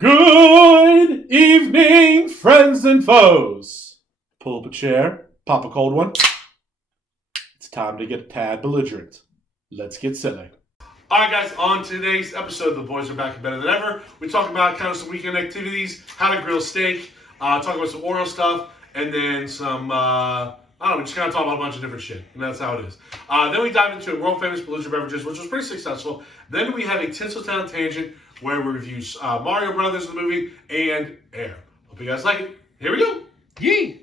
Good evening, friends and foes. Pull up a chair, pop a cold one. It's time to get a tad belligerent. Let's get silly. Alright guys, on today's episode, the boys are back and better than ever. We talk about kind of some weekend activities, how to grill steak, talk about some Oreo stuff, and then some, we just kind of talk about a bunch of different shit. And that's how it is. Then we dive into world famous belligerent beverages, which was pretty successful. Then we have a Tinseltown tangent where we review Mario Brothers, the movie, and Air. Hope you guys like it. Here we go. Yee!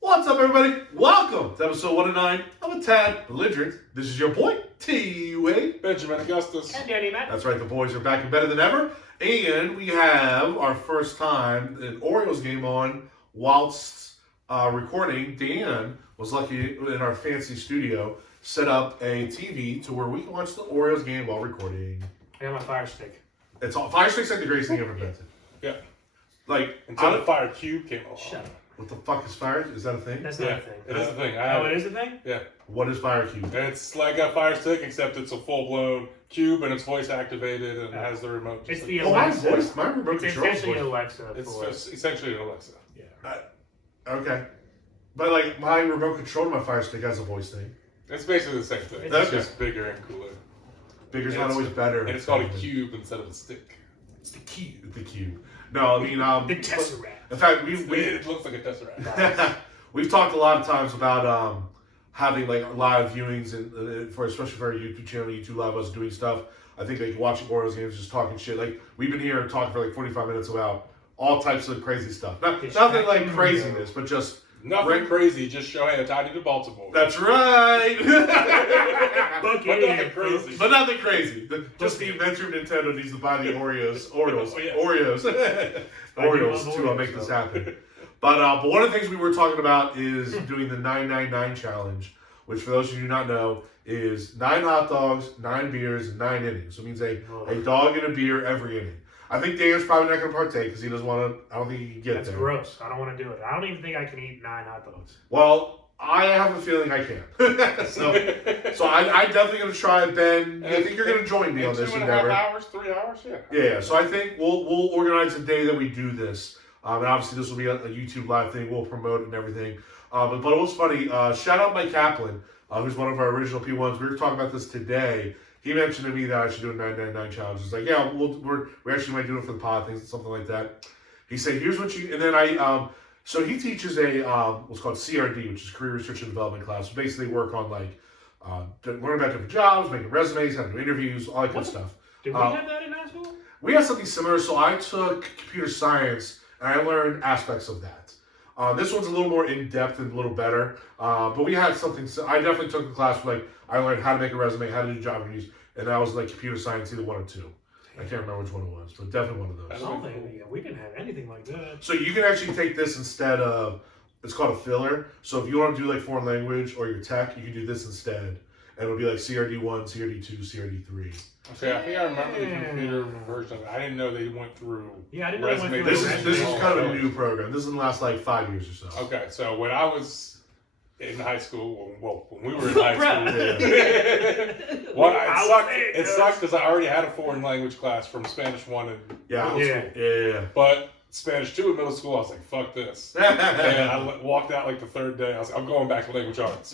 What's up, everybody? Welcome to episode 109 of A Tad Belligerent. This is your boy, T.Wade. Benjamin Augustus. And DannyMatt. That's right, the boys are back and better than ever. And we have our first time an Orioles game on whilst recording. Dan was lucky in our fancy studio set up a TV to where we can watch the Orioles game while recording. I got my fire stick. It's all fire stick's like the greatest thing ever invented. Yeah. Like until the fire cube came along. Shut up. What the fuck is fire? Is that a thing? That's not a thing. It is a thing. It is a thing? Yeah. What is fire cube? It's like a fire stick, except it's a full-blown cube and it's voice activated and it has the remote. It's the my Alexa. voice. My remote It's control essentially voice. Alexa. It's essentially an Alexa. Yeah. Okay. But like my remote control to my fire stick has a voice thing. It's basically the same thing. It's It's just bigger and cooler. Bigger's And not always better. And it's called a cube instead of a stick. It's the cube. The cube. No, I mean The Tesseract. In fact, It looks like a tesseract. we've talked a lot of times about having like live viewings and for especially for our YouTube channel, YouTube Live, us doing stuff. I think like watching Orioles games, just talking shit. Like we've been here talking for like 45 minutes about all types of crazy stuff. Nothing like craziness, but just Nothing crazy, just Shohei Ohtani to Baltimore. That's right. But nothing crazy. But nothing crazy. Just the inventor of Nintendo needs to buy the Orioles. Oh, yes. Oreos to make this happen. But one of the things we were talking about is doing the 999 challenge, which for those of you who do not know is 9 hot dogs, 9 beers, and 9 innings. So it means a dog and a beer every inning. I think Dan's probably not going to partake because he doesn't want to. I don't think he can get That's there. gross. I don't want to do it. I don't even think I can eat 9 hot dogs. Well, I have a feeling I can. so I'm definitely going to try it, Ben. I think you're going to join me on this endeavor. 2.5 hours, 3 hours, yeah. Yeah. So I think we'll organize a day that we do this. And obviously this will be a YouTube Live thing. We'll promote it and everything. But it was funny. Shout out Mike Kaplan, who's one of our original P1s. We were talking about this today. He mentioned to me that I should do a 999 challenge. He's like, yeah, we actually might do it for the pod things, something like that. He said, here's what you, and then so he teaches a, what's called CRD, which is Career Research and Development class. So basically work on like, learn about different jobs, making resumes, having interviews, all that good stuff. Did we have that in high school? We had something similar. So I took computer science and I learned aspects of that. This one's a little more in-depth and a little better. But we had something, so I definitely took a class where like, I learned how to make a resume, how to do job interviews, and that was like computer science, either 1 or 2. I can't remember which one it was, but definitely one of those. I don't think we didn't have anything like that. So you can actually take this instead of, it's called a filler. So if you want to do like foreign language or your tech, you can do this instead. And it'll be like CRD1, CRD2, CRD3. Okay, I think I remember the computer version of it. I didn't know they went through. Yeah, I didn't know they went through. This is kind of a new program. This doesn't last like 5 years or so. Okay, so when I was in high school, when we were in high school, it sucked because I already had a foreign language class from Spanish 1 in middle school. Yeah. But Spanish 2 in middle school, I was like, fuck this. And I walked out like the 3rd day. I was like, I'm going back to language arts.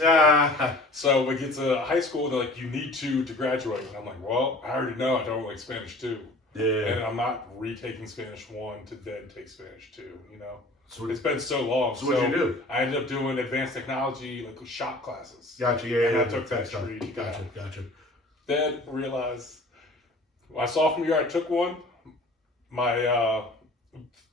So we get to high school, they're like, you need to graduate. And I'm like, well, I already know I don't like Spanish 2. Yeah. And I'm not retaking Spanish 1 to then take Spanish 2, you know? So it's been so long. So what'd you do? I ended up doing advanced technology, like shop classes. Gotcha, And I took that degree. Gotcha. Then realized, my sophomore year I took one. My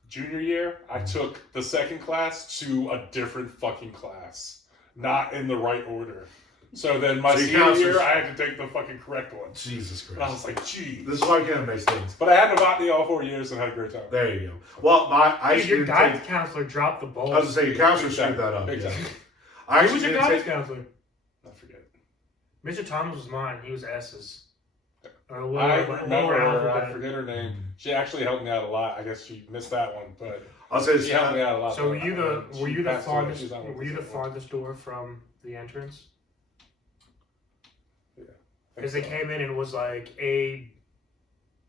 junior year, I took the second class to a different fucking class. Not in the right order. So then my senior year, I had to take the fucking correct one. Jesus Christ. And I was like, geez. This is why I can't make things. But I had Novotny all 4 years and had a great time. There you go. Well, your guidance counselor dropped the ball. I was going to say, your counselor screwed that up. Exactly. Who was your guidance counselor? I forget. Mr. Thomas was mine. He was S's. I forget her name. She actually helped me out a lot. I guess she missed that one, but she helped me out a lot. So were you the farthest door from the entrance? Yeah. Because they came in and it was like A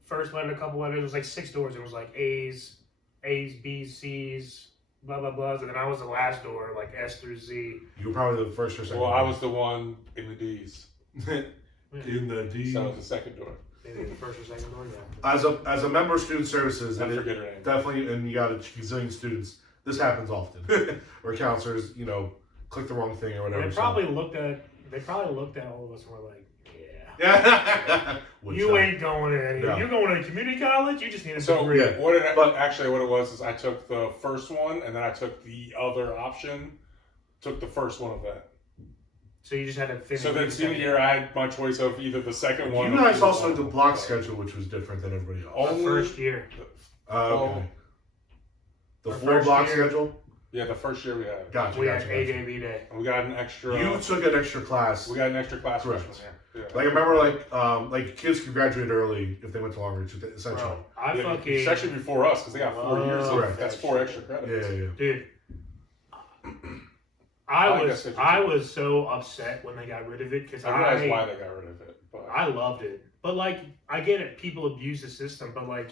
first letter, a couple letters. It was like 6 doors. It was like A's, B's, C's, blah, blah, blah. And then I was the last door, like S through Z. You were probably the first or second. Well, I was the one in the D's. In the D. So I was the second door. Maybe the first or second door, yeah. As a member of student services, I forget her name. Definitely, and you got a gazillion students. This happens often, where counselors, click the wrong thing or whatever. They probably looked at all of us and were like, yeah. You ain't going to any. No. You going to community college? You just need a So degree. what it was is I took the first one and then I took the other option. Took the first one of that. So you just had to finish. So then senior year, I had my choice of either the second one. You guys also had the block schedule, which was different than everybody else. Only first year. Okay. The Our 4 first block year. schedule. Yeah, the first year we had. Gotcha. We had A Day, B Day. And we got an extra. You took an extra class. We got an extra class Correct. freshman year. Yeah. Like I remember, like kids could graduate early if they went to Long Ridge, essentially. Bro, I Yeah, fucking. it's actually before us because they got 4 years. Correct. That's 4 extra credits. Yeah. Dude. guess I was so upset when they got rid of it because I realized why they got rid of it. But I loved it. But like, I get it. People abuse the system, but like,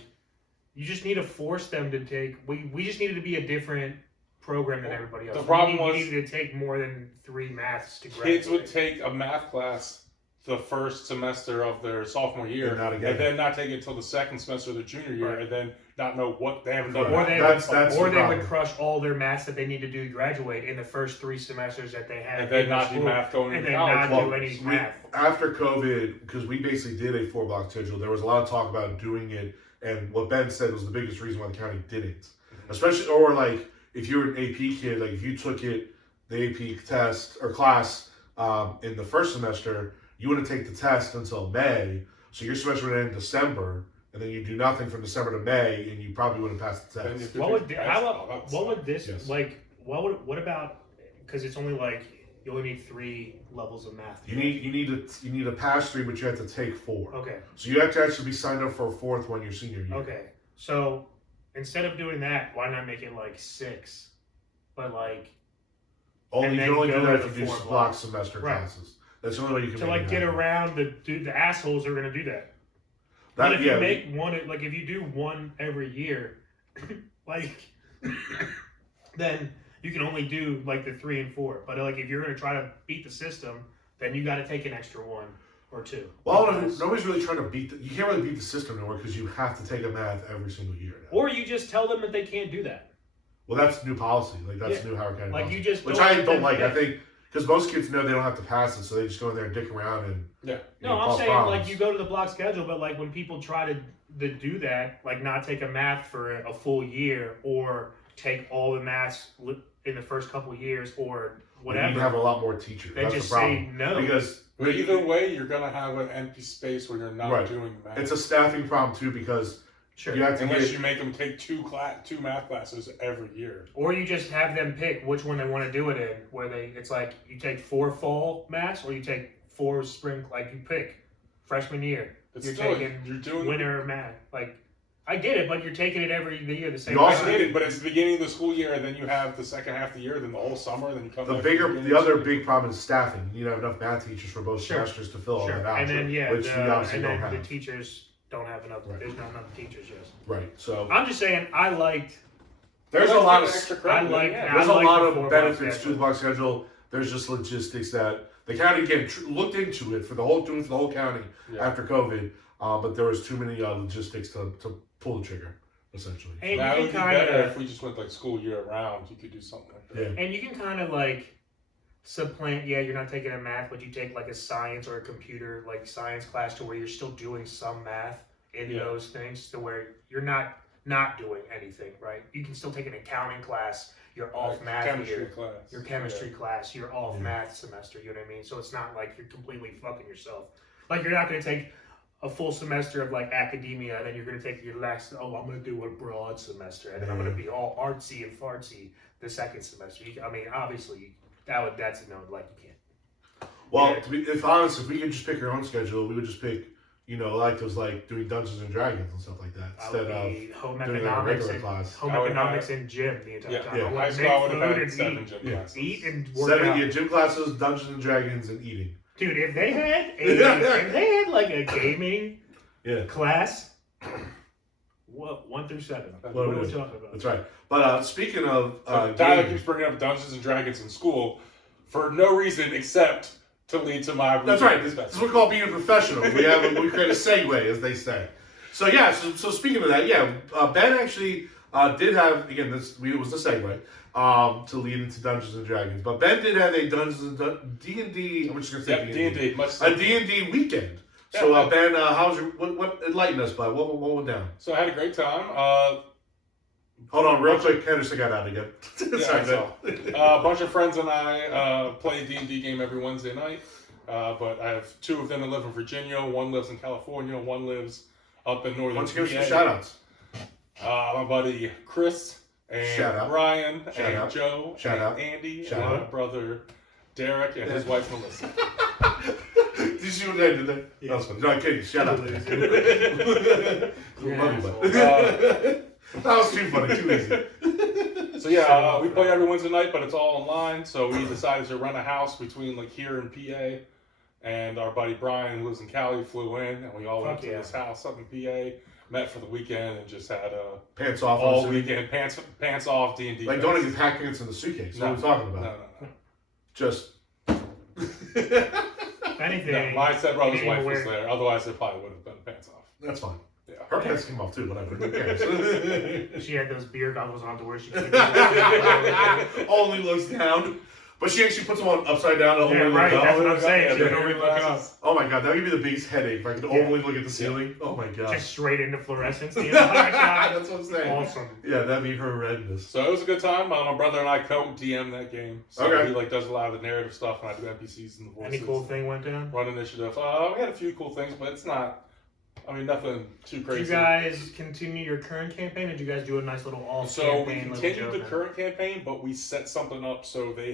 you just need to force them to take. We just needed to be a different program than everybody else. The problem was we needed to take more than 3 maths to graduate. kids would take a math class the first semester of their sophomore year, And not again. and then not take it until the second semester of their junior year, Right. and then not know what they haven't done. Or math. they, That's or the they problem. would crush all their maths that they need to do to graduate in the first 3 semesters that they had. and then in not school, do math going and into then college. not do any we- math. After COVID, because we basically did a 4 block schedule, there was a lot of talk about doing it, and what Ben said was the biggest reason why the county didn't. Especially, or like if you were an AP kid, like if you took the AP test or class in the first semester, you wouldn't take the test until May, so your semester would end in December, and then you do nothing from December to May, and you probably wouldn't pass the Then test. you What would take how tests. about, what would this Yes. like? What about? Because it's only like you only need 3 levels of math. You need to pass 3, but you have to take 4. Okay. So you have to actually be signed up for a 4th one your senior year. Okay. So instead of doing that, why not make it like 6? But like Only And you then can only go do that to if the you do 4 block blocks. semester Right. classes. That's the only way you can to make like it get happen. around the assholes are gonna do that. That- But if yeah, you make one, like if you do one every year, like then you can only do like the 3 and 4. But like if you're gonna try to beat the system, then you got to take an extra 1 or 2. Well, Because- nobody's really trying to you can't really beat the system anymore because you have to take a math every single year now. or you just tell them that they can't do that. Well, that's new policy. Like that's Yeah. new Howard County Like policy. you just Which don't I let don't them like. I pick. think because most kids know they don't have to pass it, so they just go in there and dick around and Yeah. No, I'm cause saying problems. like you go to the block schedule, but like when people try to do that, like not take a math for a full year or take all the maths in the first couple years or whatever, You have a lot more teachers. they That's just the problem. say no. Because But either way, you're gonna have an empty space where you're not Right. doing math. it's a staffing problem too because Sure. you have to Unless get you make them take two math classes every year. Or you just have them pick which one they want to do it in, where it's like you take 4 fall maths or you take 4 spring, like you pick freshman year. It's You're still, taking you're doing winter math. Like I get it, but you're taking it every year the same You also way. I get it, but it's the beginning of the school year, and then you have the second half of the year, then the whole summer, then you come back. the other big problem is staffing. You need to have enough math teachers for both Sure. semesters to fill all Sure. that out. And then which we obviously and don't then the have. teachers don't have enough. Right. There's not enough teachers yet. Right. So I'm just saying, I liked. there's a lot of extra I credit. like. yeah. there's I a like lot the of 4 benefits months to the block schedule. There's just logistics that the county again looked into it for the whole county Yeah. after COVID, but there was too many logistics to pull the trigger essentially. And That you would be can kind better of. if we just went like school year round. You could do something like that. Yeah. And you can kind of like supplant. Yeah, you're not taking a math, but you take like a science or a computer like science class to where you're still doing some math in Yeah. those things, to where you're not doing anything, right? You can still take an accounting class. You're off Like math chemistry year. class. Your chemistry class, you're off Yeah. math semester, you know what I mean? So it's not like you're completely fucking yourself. Like you're not going to take a full semester of like academia and then you're going to take your last, I'm going to do a broad semester and then I'm going to be all artsy and fartsy the second semester. I mean, obviously, that's a no, like you can't. Well, Yeah. to be if honest, if we could just pick our own schedule, we would just pick like those like doing Dungeons and Dragons and stuff like that I instead would of be home doing a economics regular and class. home I would economics and gym the entire Yeah, time. yeah. I High would school, I would make have food had and 7 gym eat, classes. eat and work 7 out. gym classes, Dungeons and Dragons, and eating. Dude, if they had like a gaming Yeah. class, What 1 through 7? What What it are we is. talking about? That's right. But speaking of Tyler gaming- keeps bringing up Dungeons and Dragons in school for no reason except to lead to my. That's right. This is what we call being a professional. We create a segue, as they say. So yeah. So speaking of that, yeah, Ben actually did have it was the segue to lead into Dungeons and Dragons. But Ben did have a D&D. I'm just gonna say D&D. A D&D weekend. Yeah, So Ben, how was your what enlighten us, bud? What went down? So I had a great time. Hold on, real quick. Henderson got out again. Yeah, so, a bunch of friends and I play a D&D game every Wednesday night. But I have 2 of them that live in Virginia. One lives in California. One lives up in northern Why don't you give us PA. some shout outs? My buddy Chris and Shout out. Brian Shout and out. Joe Shout and out. Andy Shout and my out. brother Derek and his wife Melissa. Did you see what they did there? Yeah. That was fun. No, I'm kidding. Shout out. Yeah, Love you, so- bud. That was too funny. Too easy. So yeah, we play every Wednesday night, but it's all online. So we decided to rent a house between like here and PA, and our buddy Brian, who lives in Cali, flew in, and we all went to this house up in PA, met for the weekend, and just had a Pants off. all on the weekend pants off D&D. Like, don't even pack pants in the suitcase. No. What are we talking about? No. Just. If anything, No, my stepbrother's you wife was wear- there. Otherwise, it probably would have been pants off. That's fine. Yeah. Her pants came off too. Whatever. Who cares? She had those beer goggles on to where she could. Only looks down. But she actually puts them on upside down. To Yeah, only right, Look that's up. what I'm saying. Yeah, She they're can only look up. Oh my god, that would be the biggest headache if I could Yeah. only look at the ceiling. Oh my god. Just straight into fluorescence the entire time. That's what I'm saying. Awesome. Yeah, that'd be horrendous. So it was a good time. My brother and I co-DM that game. So Okay. he like does a lot of the narrative stuff, and I do NPCs and the voices. Any cool thing went down? Run initiative. We had a few cool things, but it's not. I mean, nothing too Did crazy. you guys continue your current campaign? Or did you guys do a nice little all So we campaign? continued the current campaign, but we set something up so they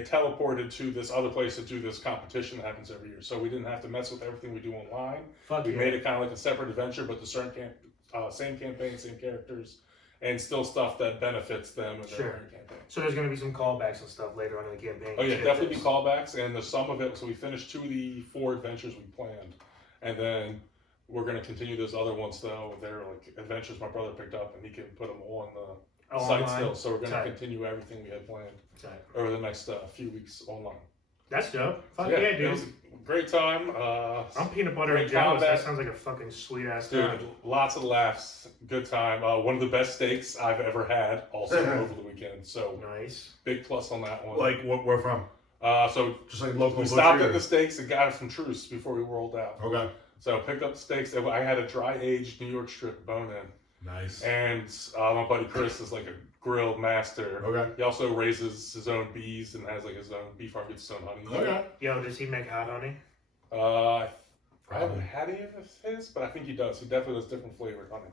teleported to this other place to do this competition that happens every year. So we didn't have to mess with everything we do online. Fuck We yeah. made it kind of like a separate adventure, but the same campaign, same characters, and still stuff that benefits them in their Sure. current campaign. So there's going to be some callbacks and stuff later on in the campaign. Oh yeah, definitely be callbacks, and the sum of it. So we finished 2 of the 4 adventures we planned, and then we're going to continue those other ones though. They're like adventures my brother picked up, and he can put them all on the site online? still. So we're going to Tight. continue everything we had planned Tight. over the next few weeks online. That's dope. Fuck So, yeah, it dude. was a great time. I'm peanut butter great and jealous. combat. That sounds like a fucking sweet ass Dude, time. lots of laughs, good time. One of the best steaks I've ever had, also over the weekend. So Nice. big plus on that one. Like, where from? So Just like local we stopped butcher at the steaks and got some truce before we rolled out. or- Okay. So picked up the steaks. I had a dry aged New York strip bone in, Nice. and my buddy Chris is like a grill master. Okay. He also raises his own bees and has like his own beef farm, gets his own honey. Okay. Yo, does he make hot honey? I haven't had any of his, but I think he does. He definitely does different flavored honey.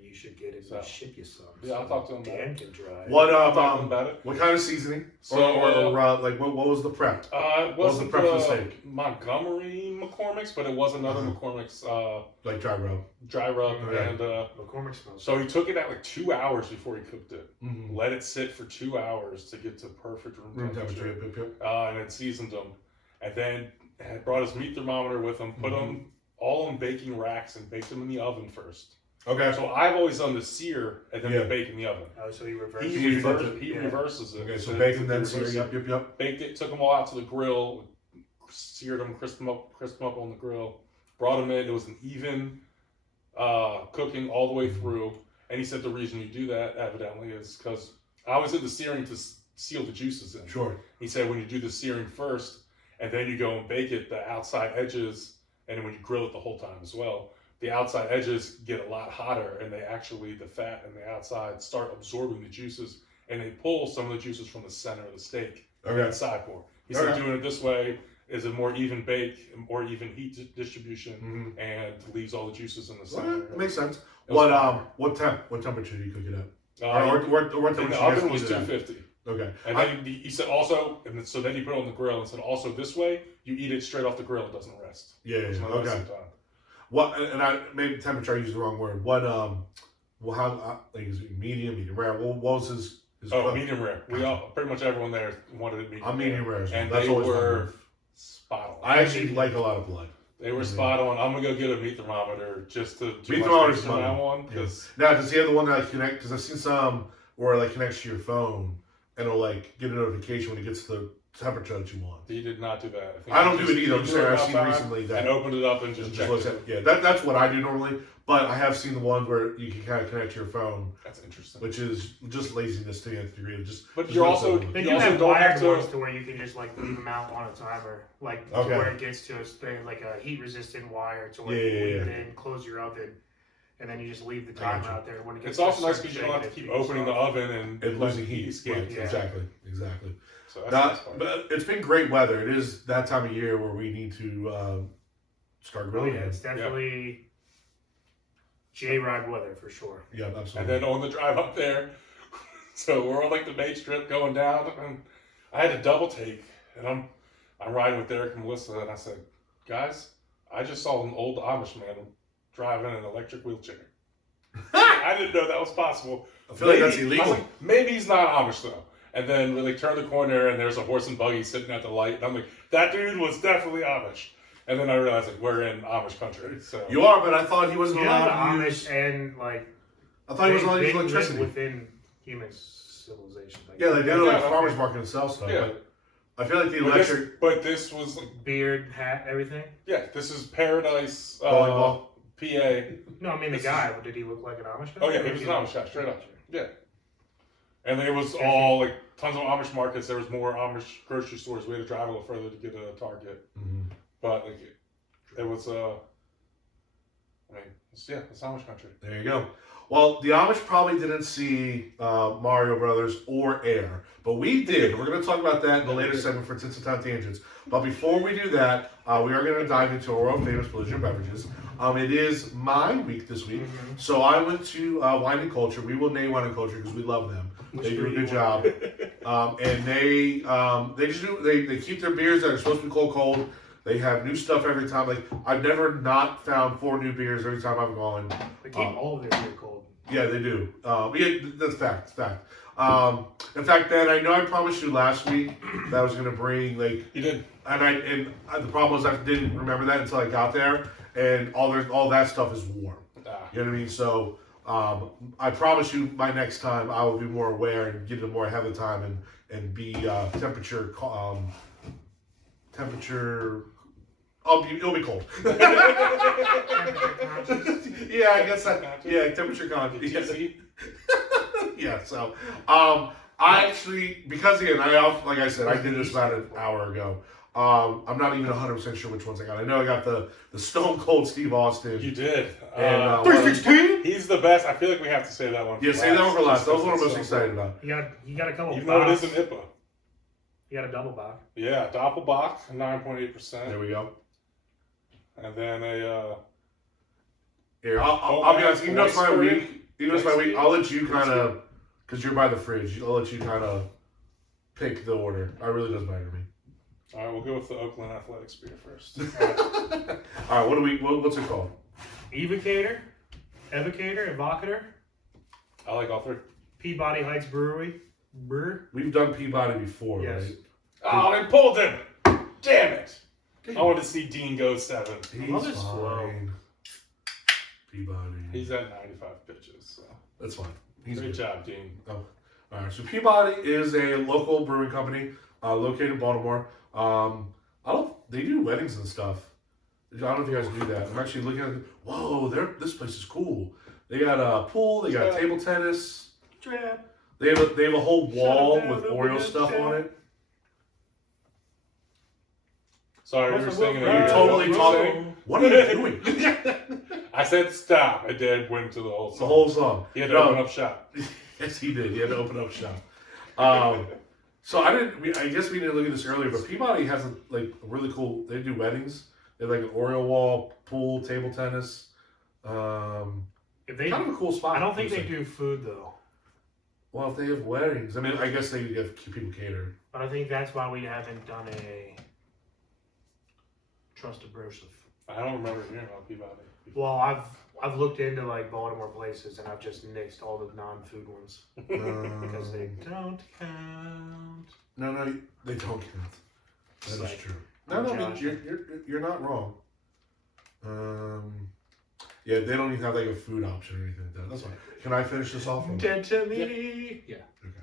You should get it So, and ship you some. yeah, I'll talk to him about Dan it. can try. What I'll talk to him about it. What kind of seasoning? So, Like what was the prep? It What was the wasn't prep for the steak? Montgomery McCormick's, but it was another Uh-huh. McCormick's Like dry rub. dry rub, Okay. and McCormick smells. so he took it at like 2 hours before he cooked it. Mm-hmm. Let it sit for 2 hours to get to perfect room temperature, Yep, yep, yep. and then seasoned them, and then had brought his meat thermometer with him, put them all on baking racks, and baked them in the oven first. Okay. So I've always done the sear and then Yeah. the bake in the oven. Oh, so he reversed. He, it. flipped reverses, he Yeah. reverses it. Okay, so So bacon he then reverses searing. it. Yep, yep. Baked it, took them all out to the grill, seared them, crisped them up on the grill, brought them in. It was an even cooking all the way through. And he said the reason you do that, evidently, is because I was in the searing to seal the juices in. Sure. He said when you do the searing first, and then you go and bake it, the outside edges, and when you grill it the whole time as well, the outside edges get a lot hotter, and they actually, the fat and the outside start absorbing the juices, and they pull some of the juices from the center of the steak Okay. and side pour. He said Okay. doing it this way is a more even bake, more even heat distribution, Mm-hmm. and leaves all the juices in the Okay, center. that makes sense. It was What temperature do you cook it at? Uh, What in temperature the do you oven guys was cook it at? 250. Okay. And then he said also, and then, so then he put it on the grill and said also this way, you eat it straight off the grill, it doesn't rest. Yeah. There's no Okay. resting time. What? And I maybe temperature. I used the wrong word. What? Well, how? Like is it medium rare? What was his? Oh, cook? medium rare. We all, pretty much everyone there wanted it medium I'm medium rare. So and that's they always my were move. spot on. I actually like a lot of blood. They were spot on. I'm gonna go get a meat thermometer just to do Meat my thermometer's station on that fun. one. Cause Now, does he have the one that connect? Because I've seen some where it like connects to your phone and it'll like get a notification when it gets to the temperature that you want. he did not do that. I don't do it either. I'm he just knew saying I've about seen time recently that and opened it up and just checked looks it. at, yeah, that's what I do normally. But I have seen the one where you can kind of connect to your phone, That's interesting. which is just laziness to the nth degree. But just you're lets also them- They you do also have don't have wired to. ones to where you can just like leave them out on a timer, like to Okay. where it gets to like a heat resistant wire to where Yeah, you yeah, leave yeah. it in, close your oven, and then you just leave the I got timer you. out there. When it gets It's to a also nice certain because you don't have to shape, keep it keeps opening the off. oven and and letting losing heat. escape. Right, Yeah. exactly. So that's the nice part. But it's been great weather. It is that time of year where we need to start Oh grilling. yeah, it's definitely J-Ride weather for sure. Yeah, absolutely. And then on the drive up there, so we're on like the main strip going down, and I had a double take, and I'm riding with Derek and Melissa, and I said, guys, I just saw an old Amish man driving an electric wheelchair. I didn't know that was possible. I feel like that's I was illegal. like, maybe he's not Amish though. And then we like turn the corner, and there's a horse and buggy sitting at the light, and I'm like, that dude was definitely Amish. And then I realized like we're in Amish country, so You are, but I thought he wasn't You know, the allowed to Amish use. and like I thought he wasn't allowed to use they live electricity. within human civilization. Like, Yeah, they do Yeah, like okay. farmers market and sell stuff. Yeah. But I feel like the But this, electric but this was like, beard, hat, everything. yeah, this is Paradise, Volleyball. PA. No, I mean the This guy. Did he look like an Amish guy? Oh yeah, Or he was an look- Amish guy, straight up. Yeah. And there was all like tons of Amish markets. There was more Amish grocery stores. We had to drive a little further to get to a Target. Mhm. But like, it was I mean, it's Amish country. There you go. Well, the Amish probably didn't see Mario Brothers or Air, but we did. We're going to talk about that in the later segment for Tits and Town Tangents. But before we do that, we are going to dive into our world famous belligerent beverages. It is my week this week, so I went to Wine and Culture. We will name Wine and Culture because we love them. They do a good job, and they just do they keep their beers that are supposed to be cold. They have new stuff every time. Like I've never not found 4 new beers every time I've gone. They keep all of their beer cold. Yeah, they do. Yeah, that's fact. Fact. In fact, Ben, I know I promised you last week that I was going to bring like, You did. and the problem was I didn't remember that until I got there, and all that stuff is warm. You know what I mean? So I promise you, by next time I will be more aware and get it more ahead of time and be temperature. It'll be cold. Yeah, I guess that. Yeah, temperature conscious. Yeah, so I actually, because again, I also, like I said, I did this about an hour ago. I'm not even 100% sure which ones I got. I know I got the Stone Cold Steve Austin. You did. And, 316. He's the best. I feel like we have to say that one. Yeah, for say that one for last. That was what I'm Just most excited about. You got a couple. Even though it box. is an IPA. You got a double box. Yeah, Doppelbock, There 9.8%. we go. And then a Here, I'll be honest. Even though it's my White week, I'll let you kind of, because you're by the fridge. I'll let you kind of pick the order. It really doesn't matter to me. all right, we'll go with the Oakland Athletics beer first. All right, what's it called? Evocator, Evocator. I like all 3. Peabody Heights Brewery. We've done Peabody before, Yes. right? Oh, they pulled him! Damn it! I wanted to see Dean go 7. He's Love is slow. fine. Peabody. He's at 95 pitches, so. That's fine. He's Great good. job, Dean. All right, so Peabody is a local brewing company located in Baltimore. They do weddings and stuff. I don't know if you guys knew that. I'm actually looking at it. Whoa, this place is cool. They got a pool. They got table tennis. Trap. They have a whole wall down, with open Oreo up stuff shop. on it. Sorry, we were What's singing. up, You're Right. totally What talking. saying? What are you doing? I said stop. I did went to the whole song. The whole song. He had to No. open up shop. Yes, he did. He had to open up shop. So I guess we didn't look at this earlier, but Peabody has a really cool. They do weddings. They have like an Oreo wall, pool, table tennis. If they, Kind of a cool spot. I don't think I they would say. do food though. Well, if they have weddings, I mean, I guess they have people catered. But I think that's why we haven't done a trust abrasive. I don't remember hearing about Peabody. Well, I've looked into like Baltimore places and I've just nixed all the non-food ones because they don't count. No, they don't count. That is Psych. true. No, I'm I mean, Josh. you're not wrong. Yeah, they don't even have like a food option or anything like that. That's fine. Can I finish this off? Dead to me. Yeah. Okay.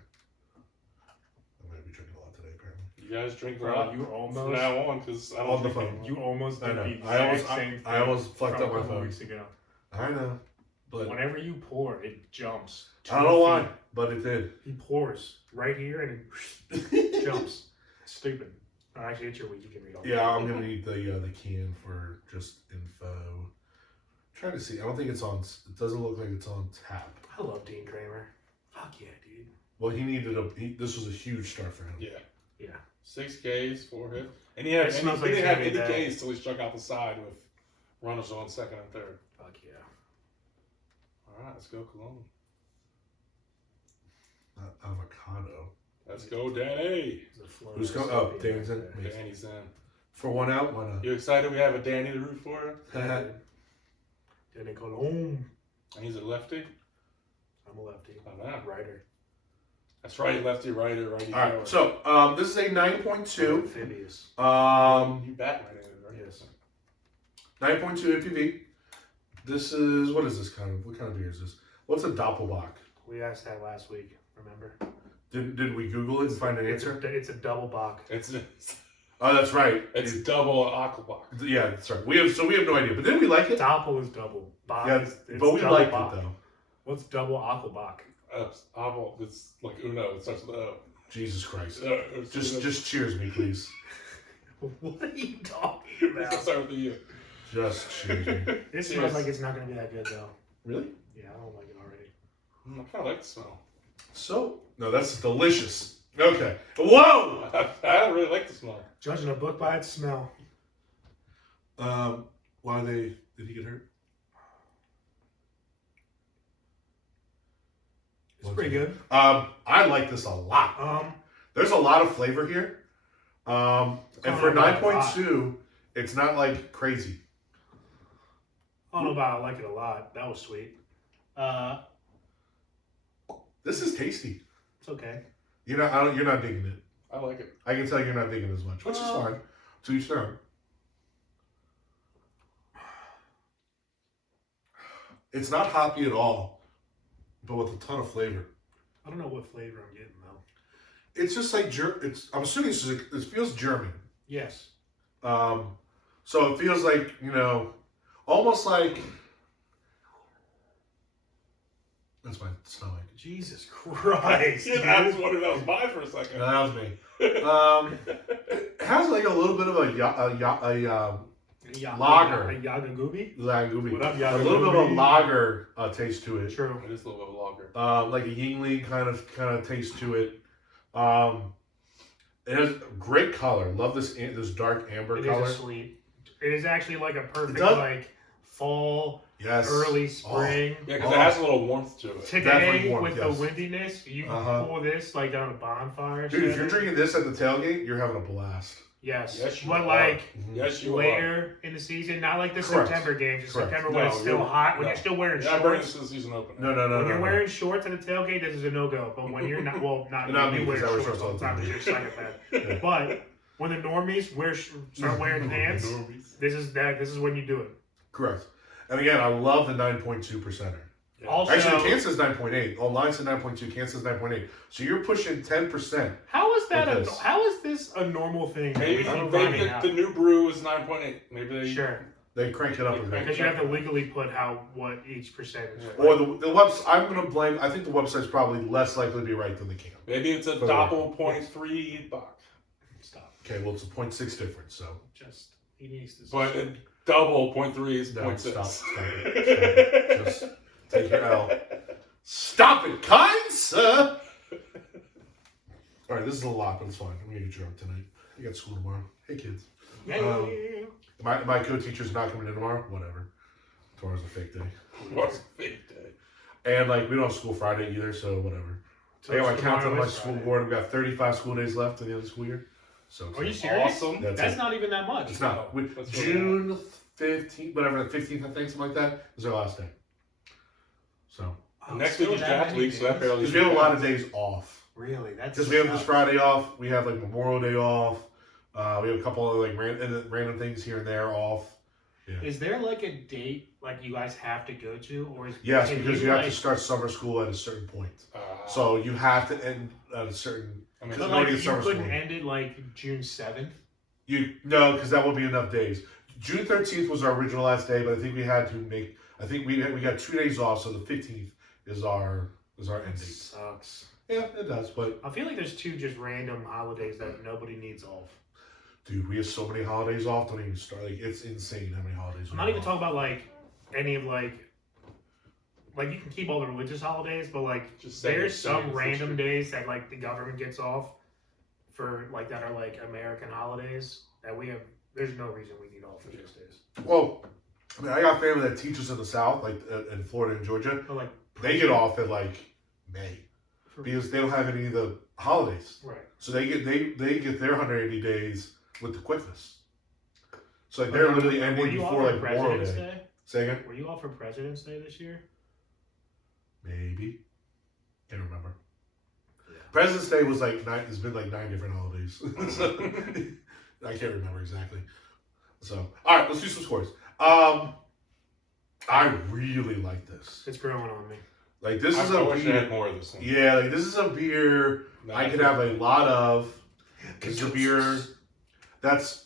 I'm gonna be drinking a lot today, apparently. You guys drink a Bro, lot you from almost now on because I don't On the drink phone. anymore. You almost I did know. the I exact same thing. I almost fucked from up my a couple phone. weeks ago. I know, but Whenever you pour, it jumps. I don't know why, but it did. He pours right here and it jumps. Stupid. Oh, actually, it's your week. You can read all. Yeah, I'm gonna need the can for just info. Trying to see. I don't think it's on. It doesn't look like it's on tap. I love Dean Kramer. Fuck yeah, dude. Well, he needed this was a huge start for him. Yeah. Yeah. 6 Ks, 4 hits. And he had It smells like didn't have Jimmy any Day. Ks till he struck out the side with runners on second and third. Fuck yeah. All right, let's go Cologne. Not avocado. Let's go, Danny. Who's going? Oh, Danny's in. Danny's in. For one out, why not? You excited we have a Danny to root for? Then they call home. And he's a lefty? I'm a lefty. Oh, man. Writer. That's right, lefty, righter, righty. All right, so this is a 9.2. Amphibious. You bat right in it, right? Yes. 9.2 APV. This is what kind of beer is this? What's a Doppelbock? We asked that last week. Remember? Did we Google it and find an answer? It's a double Bach. It's Oh, that's right. double Aquabach. Yeah, that's right. We have no idea, but didn't we like it? Doppel is double. Bach Yeah, is, it's but we double liked Bach. it though. What's double Aquabach? It's like Uno. It starts with O. Jesus Christ! Just Just cheers me, please. What are you talking Let's about? start with the U. Just cheers me. It smells like it's not going to be that good, though. Really? Yeah, I don't like it already. I kind of like the smell. So no, that's delicious. Okay. Whoa. I don't really like the smell. Judging a book by its smell. Why did he get hurt? It's pretty good. I like this a lot. There's a lot of flavor here. And for 9.2, it's not like crazy. I don't know about I like it a lot. That was sweet. This is tasty. It's okay. You're not digging it. I like it. I can tell you're not digging it as much, which is fine. To each their own. It's not hoppy at all, but with a ton of flavor. I don't know what flavor I'm getting, though. It's just like I'm assuming it feels German. Yes. So it feels like, almost like. That's my stomach. Jesus Christ. Yeah, I was wondering if that was mine for a second. No, that was me. It has like a little bit of a lager. A Yagagubi? Lagubi. What up, A little bit of a lager taste to it. True. It is a little bit of a lager. Like a Yingling kind of taste to it. It has great color. Love this dark amber It color. is a sweet. It is actually like a perfect does- fall, Yes. early spring. Yeah, because it has a little warmth to it. Today, Definitely warm, with yes. the windiness, you can pour this like down a bonfire. Dude, if shit. you're drinking this at the tailgate, you're having a blast. Yes. Yes, you but are. like Yes, you are. later in the season, not like the Correct. September games. In Correct. September when it's still hot, when you're still wearing You're not bringing shorts. this to the season opener. No. When you're wearing shorts at the tailgate, this is a no-go. But when you're not, well, not Not you me, wear 'cause I wear shorts all the time because you're a psychopath. Yeah. But when the normies start wearing pants, this is when you do it. Correct. And again, I love the 9.2 percenter. Also, Actually, can says 9.8. Online says 9.2. Can says 9.8. So you're pushing 10%. how is that? with this. How is this a normal thing? Maybe that we keep maybe finding out? the new brew is 9.8. Maybe they Sure, They crank it up a bit. because you have to legally put what each percentage. Yeah. Or the website. I'm going to blame. I think the website's probably less likely to be right than the can. maybe it's a For doppel 0.3 Bach. Stop. Okay, well it's a 0.6 difference. So Just he needs to. But double 0.3 is no, 0.6. stop it. Just take your L. Stop it, kind sir. All right, this is a lot, but it's fine. I'm gonna get drunk tonight. I got school tomorrow. Hey kids. Yay. My co-teacher's not coming in tomorrow. Whatever. Tomorrow's a fake day. What's the fake day? And like we don't have school Friday either, so whatever. I got my count on my school board. We've got 35 school days left in the end of the school year. So Are you serious? Awesome. That's not even that much. It's not. That's really June 15th, whatever, the 15th, I think, something like that, is our last day. So. Next week is draft week, so that barely. Because we have a lot of days off. Really? That's Because we have this Friday off. We have like Memorial Day off. We have a couple of like random things here and there off. Yeah. Is there like a date like you guys have to go to, or is Yes, can because you have to start summer school at a certain point. So you have to end at a certain. I mean, But like you couldn't end it like June 7th. No, because that would be enough days. June 13th was our original last day, but I think we had to make. I think we got 2 days off, so the 15th is our end date. Sucks. Yeah, it does, but I feel like there's 2 just random holidays that nobody needs off. dude, we have so many holidays off. Don't even start. Like, it's insane how many holidays. I'm not even talking about like any of like you can keep all the religious holidays, but like Just there's some random days that like the government gets off for like that are like American holidays that we have. There's no reason we need off for those days. Well, I mean, I got family that teaches in the South, like in Florida and Georgia. But like They get off at like May because they don't have any of the holidays. right. So they get their 180 days with the quickness. So like they're literally ending before like Memorial Day. Say again? Were you off for President's Day this year? Maybe. Can't remember. Yeah. President's Day was like 9. It's been like 9 different holidays. So, I can't remember exactly. So all right, let's do some scores. I really like this. It's growing on me. Like this is I a wish I beer. had more of this one. Yeah, like this is a beer I could have a lot of. It's a beer that's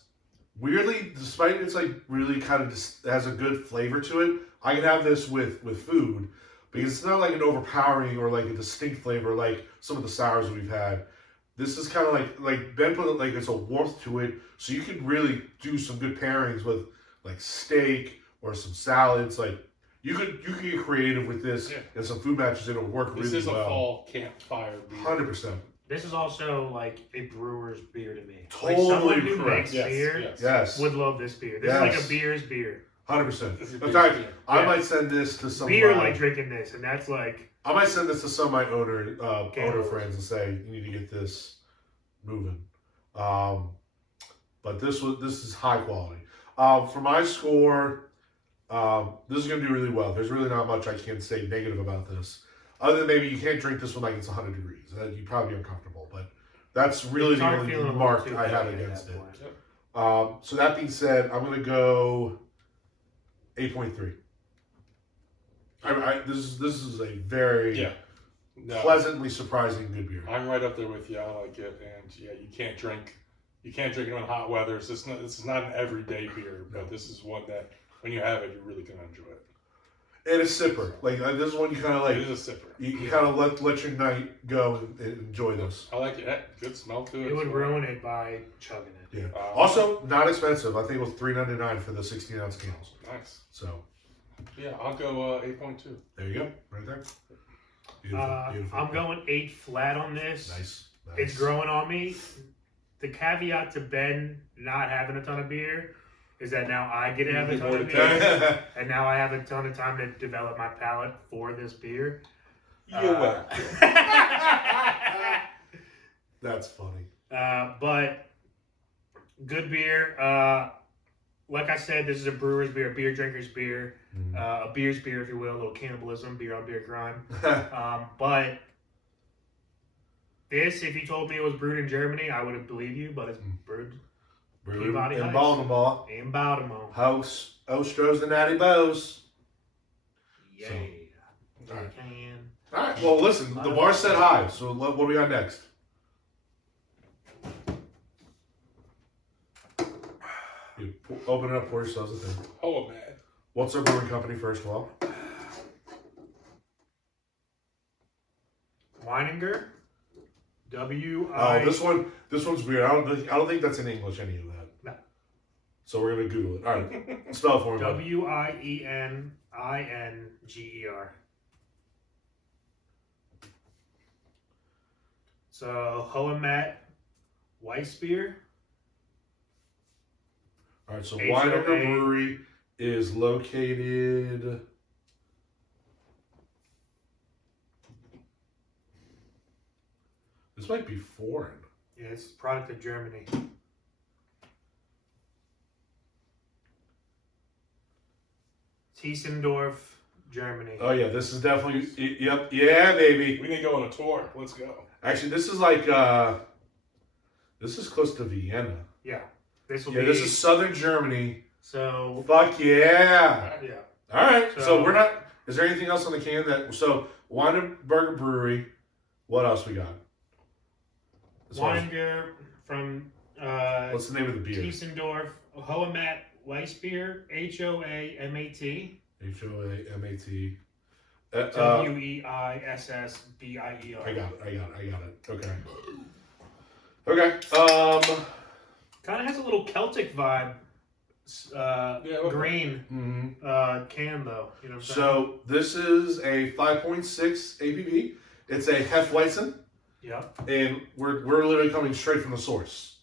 weirdly, despite it's like really kind of has a good flavor to it. I could have this with food because it's not like an overpowering or like a distinct flavor like some of the sours we've had. This is kind of like Ben put it like it's a warmth to it, so you could really do some good pairings with like steak or some salads. Like you could get creative with this and some food matches. It'll work really well. This is a fall campfire beer. 100%. This is also like a brewer's beer to me. Totally like someone who correct. makes beer Yes. would love this beer. This is like a beer's beer. 100%. This is In fact, beer. I might send this to some. Beer like drinking this, and that's like. I might send this to some of my owner Gamblers. friends and say you need to get this moving. But this is high quality. For my score, this is gonna do really well. There's really not much I can say negative about this, other than maybe you can't drink this one like it's 100 degrees. You'd probably be uncomfortable, but that's really the only mark I have against it. So that being said, I'm gonna go 8.3. This is a very pleasantly surprising good beer. I'm right up there with you. I like it, and you can't drink it in hot weather. This is not an everyday beer, but this is one that when you have it, you're really gonna enjoy it. And a sipper, like this is one you kind of like. It is a sipper. You kind of let your night go and enjoy this. I like it. Good smell to it. It would ruin it by chugging it. Yeah. Also, not expensive. I think it was $3.99 for the 16-ounce cans. Nice. So. Yeah, I'll go 8.2. There you go, right there. Beautiful. I'm going 8 flat on this. Nice. It's growing on me. The caveat to Ben not having a ton of beer is that now I get to have a ton of beer, and now I have a ton of time to develop my palate for this beer. That's funny. But good beer. Like I said, this is a brewer's beer, a beer drinker's beer, a beer's beer, if you will, a little cannibalism, beer on beer crime. But this, if you told me it was brewed in Germany, I would have believed you, but it's brewed Peabody in Heights. Baltimore. In Baltimore. House Ostros and Natty Bows. Yay. So, all right. Can. All right. Well, listen, the bar set high. So what do we got next? You open it up, pour yourselves a thing. Oh man. What's our brewing company first of all? Wieninger. Oh, this one's weird. I don't think that's in English. Any of that. No. So we're gonna Google it. All right. Spell it for me. Wieninger. So Hohemat Weissbier. All right. So H-O-A. Wieninger Brewery is located. This might be foreign. Yeah, it's a product of Germany. Tiesendorf, Germany. Oh yeah, this is definitely. Yep. Yeah, baby. We need to go on a tour. Let's go. Actually, this is like. This is close to Vienna. Yeah. This will Yeah, be. this is southern Germany. So Fuck yeah! yeah, All right, so So- we're not. Is there anything else on the can that? So Wieninger Brewery. What else we got? As far as- Wieninger from What's the name of the beer? Tiesendorf Hohemat Weissbier, Hoamat. Hoamat. Weissbier. I got it. Okay. Kind of has a little Celtic vibe. Yeah, Green mhm. can though. You know what I'm saying? So this is a 5.6 ABV. It's a Hefeweizen, Yeah. and we're literally coming straight from the source.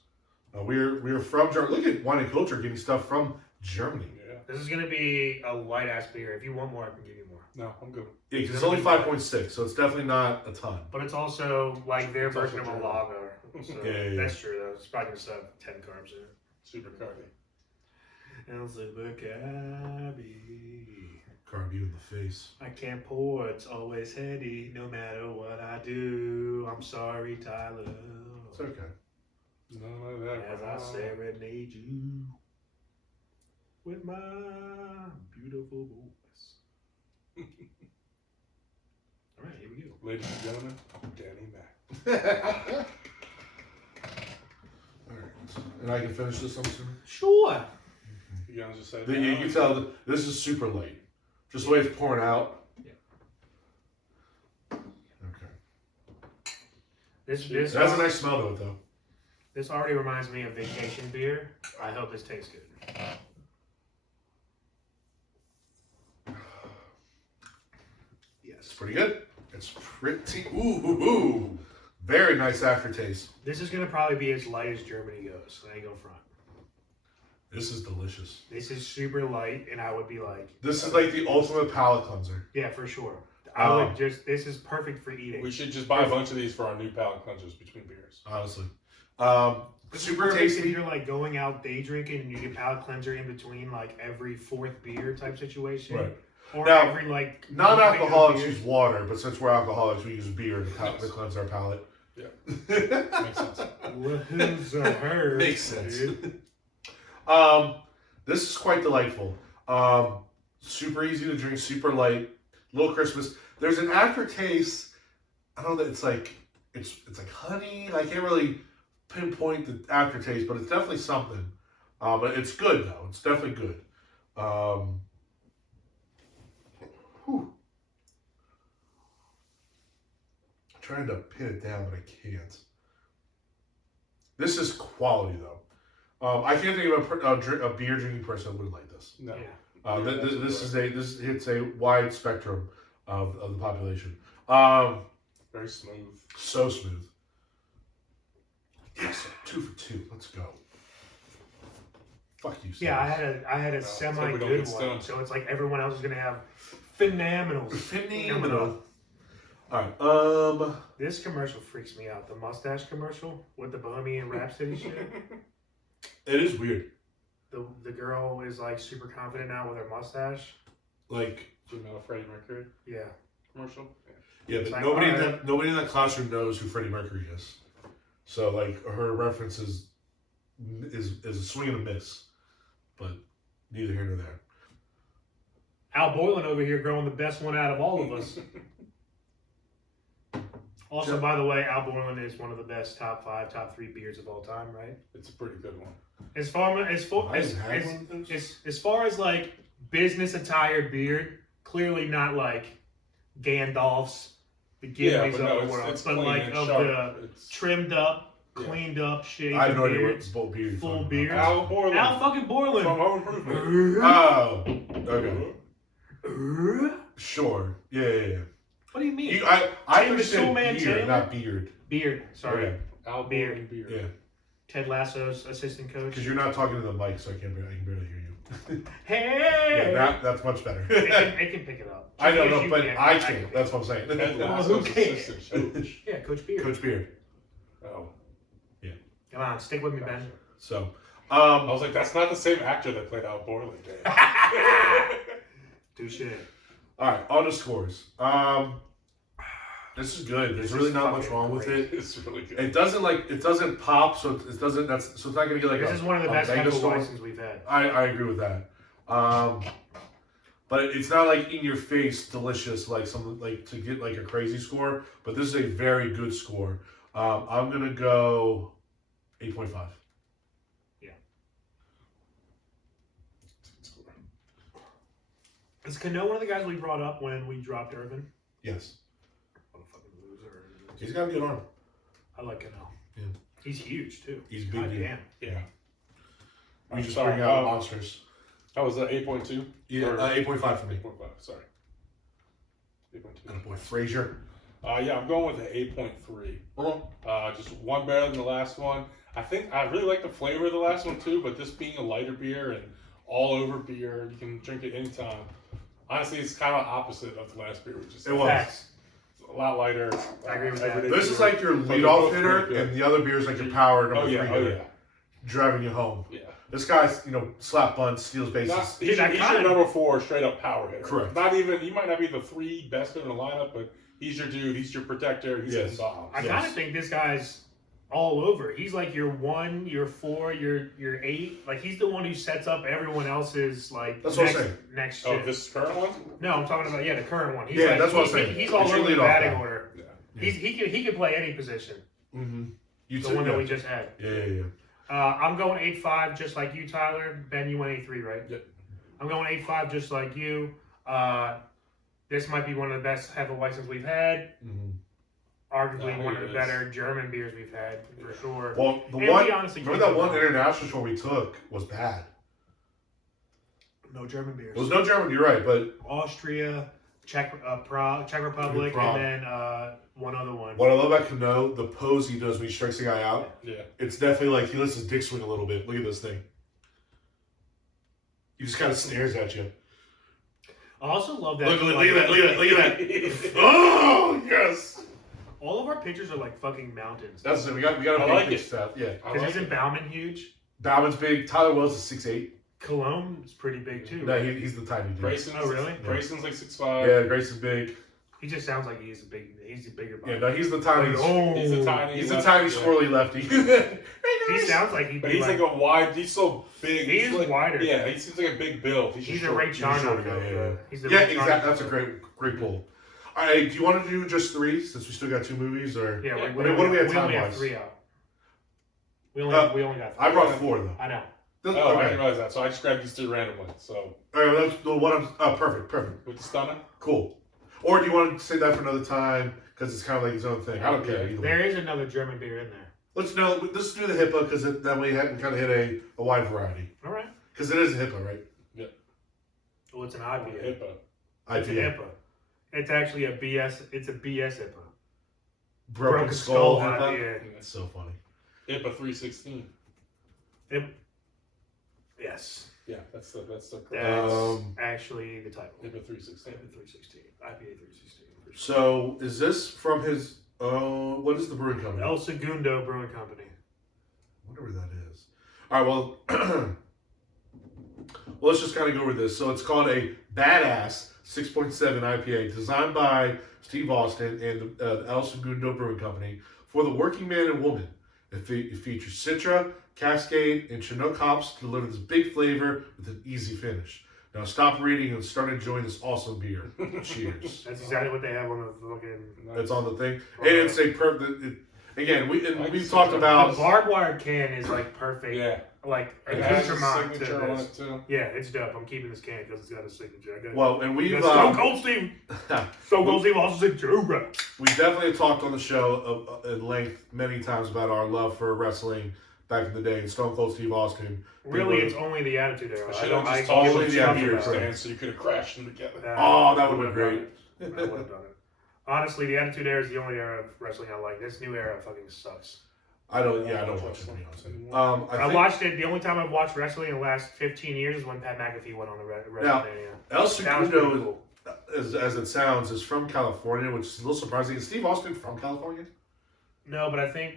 We're from Germany. Look at Wine and Culture getting stuff from Germany. Yeah. This is gonna be a light ass beer. If you want more, I can give you more. No, I'm good. Yeah, 'cause it's only 5.6, so it's definitely not a ton. But it's also like their It's version also of a German. lager. So Yeah. that's true though. It's probably gonna have 10 carbs in it. Super carby. El super carby. Carb you in the face. I can't pour. It's always heady. No matter what I do. I'm sorry, Tyler. It's okay. None of that. As I serenade you with my beautiful voice. All right, here we go. Ladies and gentlemen, DannyMatt. Alright. And I can finish this, I'm assuming? Sure. You guys just say You can tell that this is super light. Just the way it's pouring out. Yeah. Okay. This It has a nice smell to it, though. This already reminds me of vacation beer. I hope this tastes good. It's pretty good. It's pretty. Ooh. Very nice aftertaste. This is gonna probably be as light as Germany goes. I ain't gonna front. This is delicious. This is super light, and I would be like, This is like the ultimate palate cleanser. yeah, for sure. I would just. This is perfect for eating. We should just buy a bunch of these for our new palate cleansers between beers. Honestly. This is Super perfect tasty. If you're like going out day drinking and you get palate cleanser in between like every fourth beer type situation, Right. or Now, every like Non-alcoholics beer. use water, but since we're alcoholics, we use beer to cleanse our palate. Yeah. Makes sense. Who's a herd, Makes sense. dude. This is quite delightful. Super easy to drink, super light, little Christmas. There's an aftertaste. I don't know that it's like honey. I can't really pinpoint the aftertaste, but it's definitely something. But it's good though. It's definitely good. Whew. I'm trying to pin it down, but I can't. This is quality though. I can't think of a beer drinking person that wouldn't like this. No. Yeah. This hits a wide spectrum of the population. Very smooth. So smooth. Yes, 2 for 2. Let's go. Fuck you. Yeah, I had a So semi we don't good get one, stoned. so it's like everyone else is gonna have phenomenal. Phenomenal. All right. This commercial freaks me out. The mustache commercial with the Bohemian Rhapsody shit. It is weird. The girl is like super confident now with her mustache. Like, Female Freddie Mercury Yeah. commercial. yeah, It's but like, nobody alright. nobody in that classroom knows who Freddie Mercury is. So like her reference is a swing and a miss, but neither here nor there. Al Boylan over here growing the best one out of all of us. Also, Yeah. by the way, Al Boylan is one of the best top 5, top 3 beers of all time, right? It's a pretty good one. As far as like business attire beer, clearly not like Gandalf's, the Gimle's but of no, the world, it's but clean like and of sharp. the It's trimmed up, Yeah. cleaned up, shaved I have no idea beards. what beer you're full talking beard. about. Al Borland Al fucking Boylan. from Home Improvement. Oh, okay. What Sure. Yeah. do you mean? I Tim the understand Toolman beer, Taylor? not beard. Beard. Sorry. Okay. Al Beer. Borland beer. Yeah, Ted Lasso's assistant coach. because you're not talking to the mic, so I can barely hear you. Hey! Yeah, that's much better. it can pick it up. I don't know, You but can't. I can can't. pick That's it what I'm Ted saying. Well, Lasso's who cares? assistant coach. up. Yeah, Coach Beard. Coach Beard. Oh. Come on, stick with me, Ben. So, I was like, that's not the same actor that played Al Borland. Touche. all right, on the scores. This is good. There's really not much wrong with it. It's really good. It doesn't pop, so it doesn't. So it's not gonna get like. This is one of the best Hefeweizens we've had. I agree with that. But it's not like in your face delicious like something like to get like a crazy score. But this is a very good score. I'm gonna go 8.5. Is Cano one of the guys we brought up when we dropped Irvin? Yes. What a fucking loser. He's got a good arm. I like Cano. Yeah. He's huge too. He's big. God damn. Yeah. We just bring out monsters. That was 8.2? Yeah, 8.5 for me. 8.5, sorry. 8.2. And a boy, Frazier. Yeah, I'm going with an 8.3. Just one better than the last one. I think I really like the flavor of the last one too, but this being a lighter beer and all over beer, you can drink it anytime. Honestly, it's kind of opposite of the last beer, which is It was. Facts. a lot lighter. I agree with that. This is like your leadoff hitter, and the other beer is like your power number 3 hitter, driving you home. Yeah. This guy's, slap bunts, steals bases. He's your number 4 straight up power hitter. Correct. Not even, he might not be the 3 best in the lineup, but he's your dude. He's your protector. He's hitting bombs. I kind of think this guy's all over. He's like your 1, your 4, your 8. Like he's the one who sets up everyone else's like That's what I'm saying. next Oh, shit. this current one? No, I'm talking about the current one. He's Yeah, that's what I'm saying. He's all It's your over the leadoff batting guy. order. Yeah. He could play any position. Mm-hmm. The one that we just had. Yeah. I'm going 8.5 just like you, Tyler. Ben, you went 8.3, right? Yep. I'm going 8.5 just like you. This might be one of the best Hefeweizens we've had. Mm-hmm. Arguably Yeah, one of it the is. better German beers we've had, for sure. Well, remember that one international tour we took was bad. No German beers. It was no German, you're right, but Austria, Czech Republic, Prague. and then one other one. what I love about Cano, the pose he does when he strikes the guy out, Yeah. it's definitely like he lets his dick swing a little bit. Look at this thing. He just kind of stares at you. I also love that. Look at that. Oh, yes. All of our pictures are like fucking mountains. That's it. We got a I big like big it. stuff. Yeah. I Because like isn't it. Bauman huge? Bauman's big. Tyler Wells is 6'8". Cologne is pretty big too. No, right? he's the tiny dude. Grayson's, Oh, really? Grayson's like 6'5". Yeah, Grace is big. He just sounds like he's a bigger body. Yeah, no, he's the tiny. He's a tiny. He's a tiny squirrely lefty. He sounds like he'd be But he's like a wide. He's so big. He is like, wider. Yeah, he seems like a big build. He's a short. Ray He's a short Charnock. guy, yeah. He's the Yeah, Ray Charnock. exactly. That's a great pull. All right, do you want to do just 3 since we still got 2 movies, or Yeah, Yeah. we what do we have only have time-wise? 3 out. We only got 3. I brought 4 though. I know. Oh, I Okay. didn't realize that. So I just grabbed these 2 randomly. So All right, that's the one. Perfect. with the stunner. Cool. Or do you want to say that for another time because it's kind of like its own thing? I don't care either way. There is another German beer in there. Let's do the HIPAA because then we can kind of hit a wide variety. All right. Because it is a HIPAA, right? Well, it's an IPA. HIPAA. It's an IPA. It's actually a BS. It's a BS IPA. Broken Skull HIPAA. IPA. That's so funny. HIPAA 316. Yes. Yeah, that's the That's actually the title. HIPAA 316. IPA 316. IPA 316. So is this from his? What is the brewing company? El Segundo Brewing Company. I wonder where that is. All right, well, let's just kind of go over this. So it's called a Badass 6.7 IPA, designed by Steve Austin and the El Segundo Brewing Company for the working man and woman. It features Citra, Cascade, and Chinook hops to deliver this big flavor with an easy finish. Now stop reading and start enjoying this awesome beer. Cheers. That's exactly what they have on the fucking. That's on the thing. And it's a again, we've talked The about. barbed wire can is like perfect. Yeah. Like It has a accoutrement to signature on this. it too. Yeah, it's dope. I'm keeping this can because it's got a signature. I got Well, and we've Stone Cold Steve. Stone Cold Steve also signature. we definitely have talked on the show at length many times about our love for wrestling back in the day. And Stone Cold Steve Austin. Really, it's only the attitude era. I should have I just don't- told only you the the attitude stand era. so you could have crashed them together. Oh, that would've been great. I would have done it. Honestly, the attitude era is the only era of wrestling I like. This new era fucking sucks. I don't watch it, to be honest. I watched it. The only time I've watched wrestling in the last 15 years is when Pat McAfee went on the WrestleMania. El That was pretty Segundo, cool. as it sounds, is from California, which is a little surprising. Is Steve Austin from California? No, but I think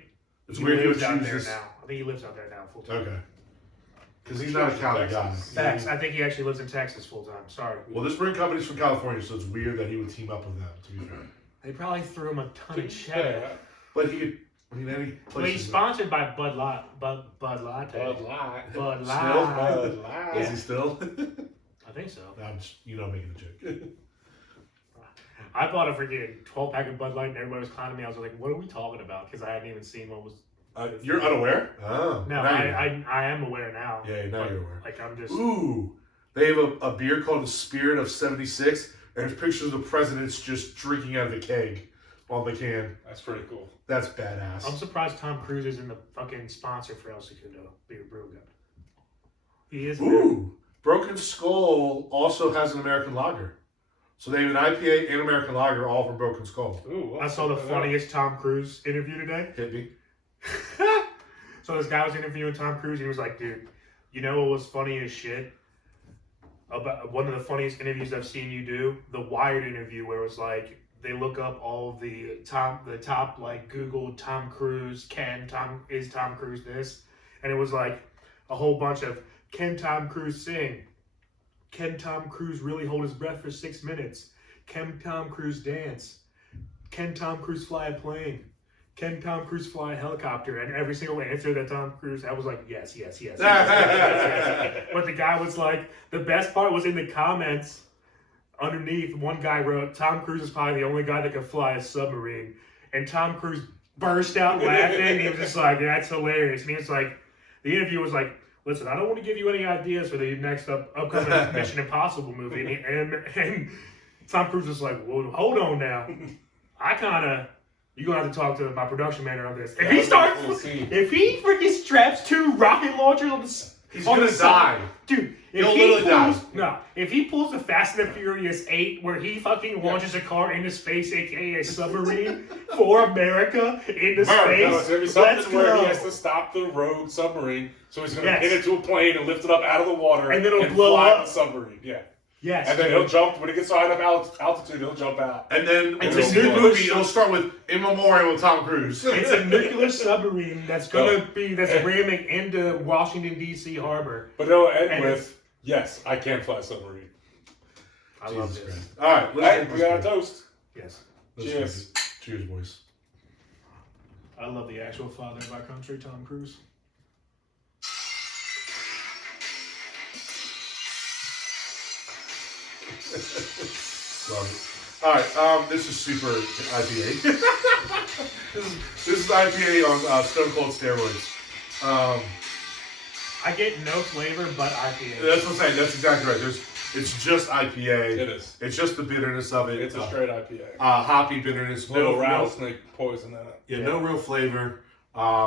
It's he weird he would lives out choose there this. now. I think he lives out there now full time. Okay. Because he's not a Cali guy. Facts. I think he actually lives in Texas full time. Sorry. Well, this brewing company's from California, so it's weird that he would team up with them, to be fair. They probably threw him a ton of Yeah. cheddar. But he could. I mean, any place. Well, he's sponsored by Bud Latte. Bud Light. Bud Still? Light. Bud Light. Is he still? I think so. I'm just, making a joke. I bought a freaking 12-pack of Bud Light and everybody was clowning me. I was like, what are we talking about? Because I hadn't even seen what was... You're unaware? Oh. No, I am aware now. Yeah, now you're aware. Like, I'm just... Ooh. They have a beer called the Spirit of 76, and there's pictures of the presidents just drinking out of a keg on the can. That's pretty cool. That's badass. I'm surprised Tom Cruise isn't the fucking sponsor for El Segundo Brew Co. He is. Ooh. Broken Skull also has an American lager. So they have an IPA and American lager all from Broken Skull. Ooh, I saw the funniest Tom Cruise interview today. Hit me. So this guy was interviewing Tom Cruise and he was like, dude, you know what was funny as shit? About one of the funniest interviews I've seen you do, the Wired interview where it was like they look up all the top like Google Tom Cruise, is Tom Cruise this? And it was like a whole bunch of can Tom Cruise sing? Can Tom Cruise really hold his breath for 6 minutes? Can Tom Cruise dance? Can Tom Cruise fly a plane? Can Tom Cruise fly a helicopter? And every single answer that Tom Cruise had was like, yes. But the guy was like, the best part was in the comments underneath. One guy wrote, Tom Cruise is probably the only guy that can fly a submarine. And Tom Cruise burst out laughing. He was just like, that's hilarious. And he was like, the interview was like, listen, I don't want to give you any ideas for the next upcoming Mission Impossible movie. And Tom Cruise was like, well, hold on now. You're going to have to talk to my production manager on this. If he freaking straps 2 rocket launchers on the he's going to die. Dude, if he pulls the Fast and the Furious 8 where he fucking launches a car into space, aka a submarine, for America into space, no, it's going to be something where he has to stop the rogue submarine, so he's going to hit it to a plane and lift it up out of the water and then it'll blow fly up the submarine. Yeah. Yes. And then he'll jump, when he gets to high enough altitude, he'll jump out. And then it's a new movie, it'll start with In Memoriam with Tom Cruise. It's a nuclear submarine that's ramming into Washington, D.C. harbor. But it'll end with, yes, I can fly a submarine. I love this. All right, We got a toast. Yes. Cheers. Cheers, boys. I love the actual father of our country, Tom Cruise. Love it. All right, this is super IPA. this is IPA on Stone Cold steroids. I get no flavor but IPA. That's what I'm saying. That's exactly right. It's just IPA. It is. It's just the bitterness of it. It's a straight IPA. Hoppy bitterness. No rattlesnake poison in it. Yeah, no real flavor.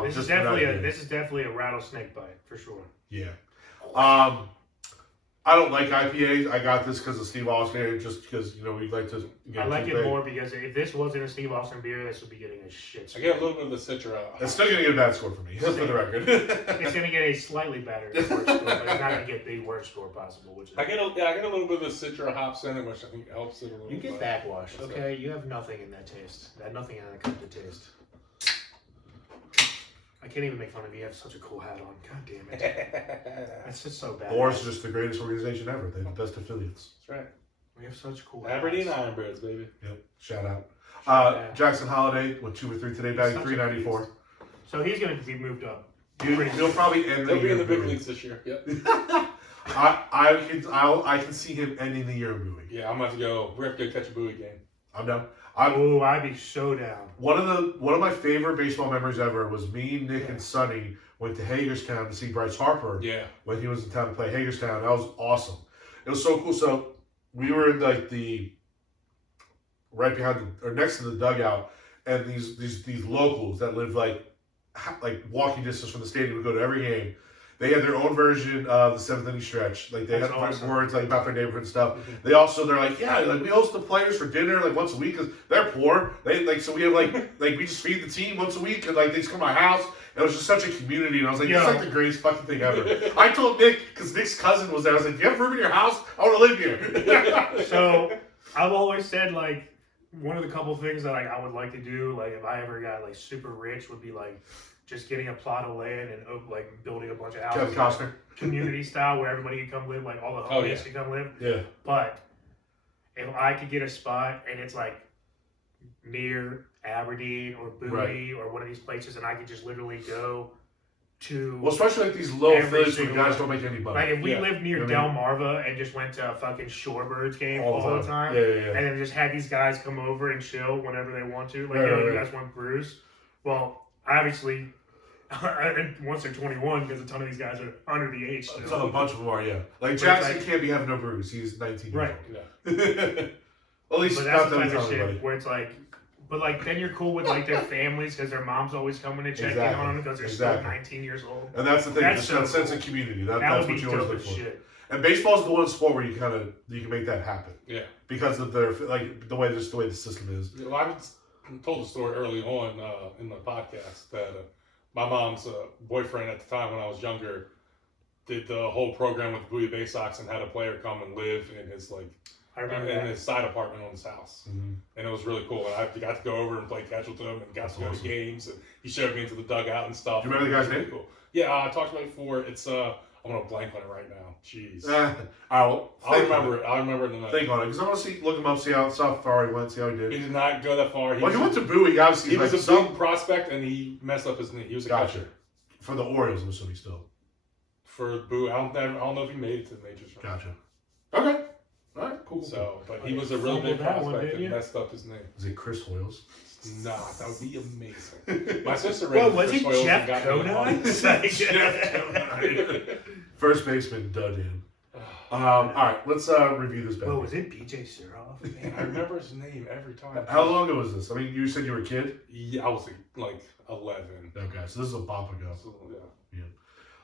This is definitely a rattlesnake bite for sure. Yeah. I don't like IPAs. I got this because of Steve Austin, just because we like to. I like it more because if this wasn't a Steve Austin beer, this would be getting a shit score. I get a little bit of the Citra. It's still gonna get a bad score for me, for the record. It's gonna get a slightly better worse score, but it's not gonna get the worst score possible. Which is I get a little bit of the Citra hops in it, which I think helps it a little. You get backwash, okay? You have nothing in that taste. Nothing in that cup to taste. I can't even make fun of you. You have such a cool hat on. God damn it. That's just so bad. Boris is just the greatest organization ever. They have the best affiliates. That's right. We have such cool Aberdeen hats. Ironbirds, baby. Yep. Shout out. Jackson Holiday with 2 or 3 today, bag $3.94. So he's going to be moved up. He'll probably end the year. He'll be in the big leagues this year. Yep. I can see him ending the year moving. Yeah, I'm gonna have to go. We're gonna have to go catch a Bowie game. I'm down. I'd be so down. One of my favorite baseball memories ever was me, Nick, and Sonny went to Hagerstown to see Bryce Harper. Yeah. When he was in town to play Hagerstown, that was awesome. It was so cool. So we were in like the right behind or next to the dugout, and these locals that live like walking distance from the stadium would go to every game. They had their own version of the 7th inning stretch. Like they had words like about their neighborhood and stuff. Mm-hmm. They're like, yeah, like we host the players for dinner like once a week because they're poor. So we have like we just feed the team once a week and like they just come to my house. And it was just such a community, and I was like, this is like the greatest fucking thing ever. I told Nick because Nick's cousin was there. I was like, do you have room in your house? I want to live here. So I've always said like one of the couple things that like I would like to do like if I ever got like super rich would be like. Just getting a plot of land and like building a bunch of houses, Kevin Costner, community style, where everybody can come live, like all the homies can come live. Yeah. But if I could get a spot and it's like near Aberdeen or Bowie or one of these places, and I could just literally go to. Well, especially like these low every fish where single guys one. don't make any money. Like if we Yeah. lived near You know what I Delmarva and just went to a fucking Shorebirds game All all the the time, Yeah. and then just had these guys come over and chill whenever they want to, like, Right, yo, right, you right. guys want brews? Well, obviously, once they're 21, because a ton of these guys are under the age still. So a bunch of them are, yeah. Like But Jackson it's can't be having no brews. He's 19 Right. years old. At least But not that's the that type he's of telling shit anybody. where it's like, but like then you're cool with like their families because their mom's always coming to check in on them because they're still 19 years old. And that's the thing, That's just so that sense cool. of community. That That's would what be you always dope look as for. shit. And baseball's the one sport where you can make that happen Yeah. because of their like the way the system is. Well, I told the story early on in the podcast that my mom's boyfriend at the time when I was younger did the whole program with the Bowie Bay Sox and had a player come and live in his I remember in that. his side apartment on his house, Mm-hmm. and it was really cool. And I got to go over and play catch with him, and got That's to go awesome. to games, and he showed me into the dugout and stuff. Do you remember the guy's It was name? really cool. Yeah, I talked about it before. It's I'm gonna blank on it right now. Jeez. I'll I'll remember it in a minute. Think on it because I want to look him up, see how far he went, see how he He did. did not go that far. Well, he went to Bowie, obviously. He like was a big prospect, and he messed up his knee. He was a Gotcha. catcher For the Orioles, I'm assuming still. for Boo. I don't know if he made it to the majors. Or not. Gotcha. Okay. All right. Cool. So, but he was a really big Fumbled that one, prospect didn't and you? messed up his name. Is it Chris Hoyles? Nah, that would be amazing. My sister Well, ran was Chris it Hoyles Jeff and got me Conine? on. First baseman, Dudin. All right, let's review this. Well, was it BJ Suroff? Man, I remember his name every time. How long ago was this? I mean, you said you were a kid. Yeah, I was like 11. Okay, so this is a bop ago. So, yeah.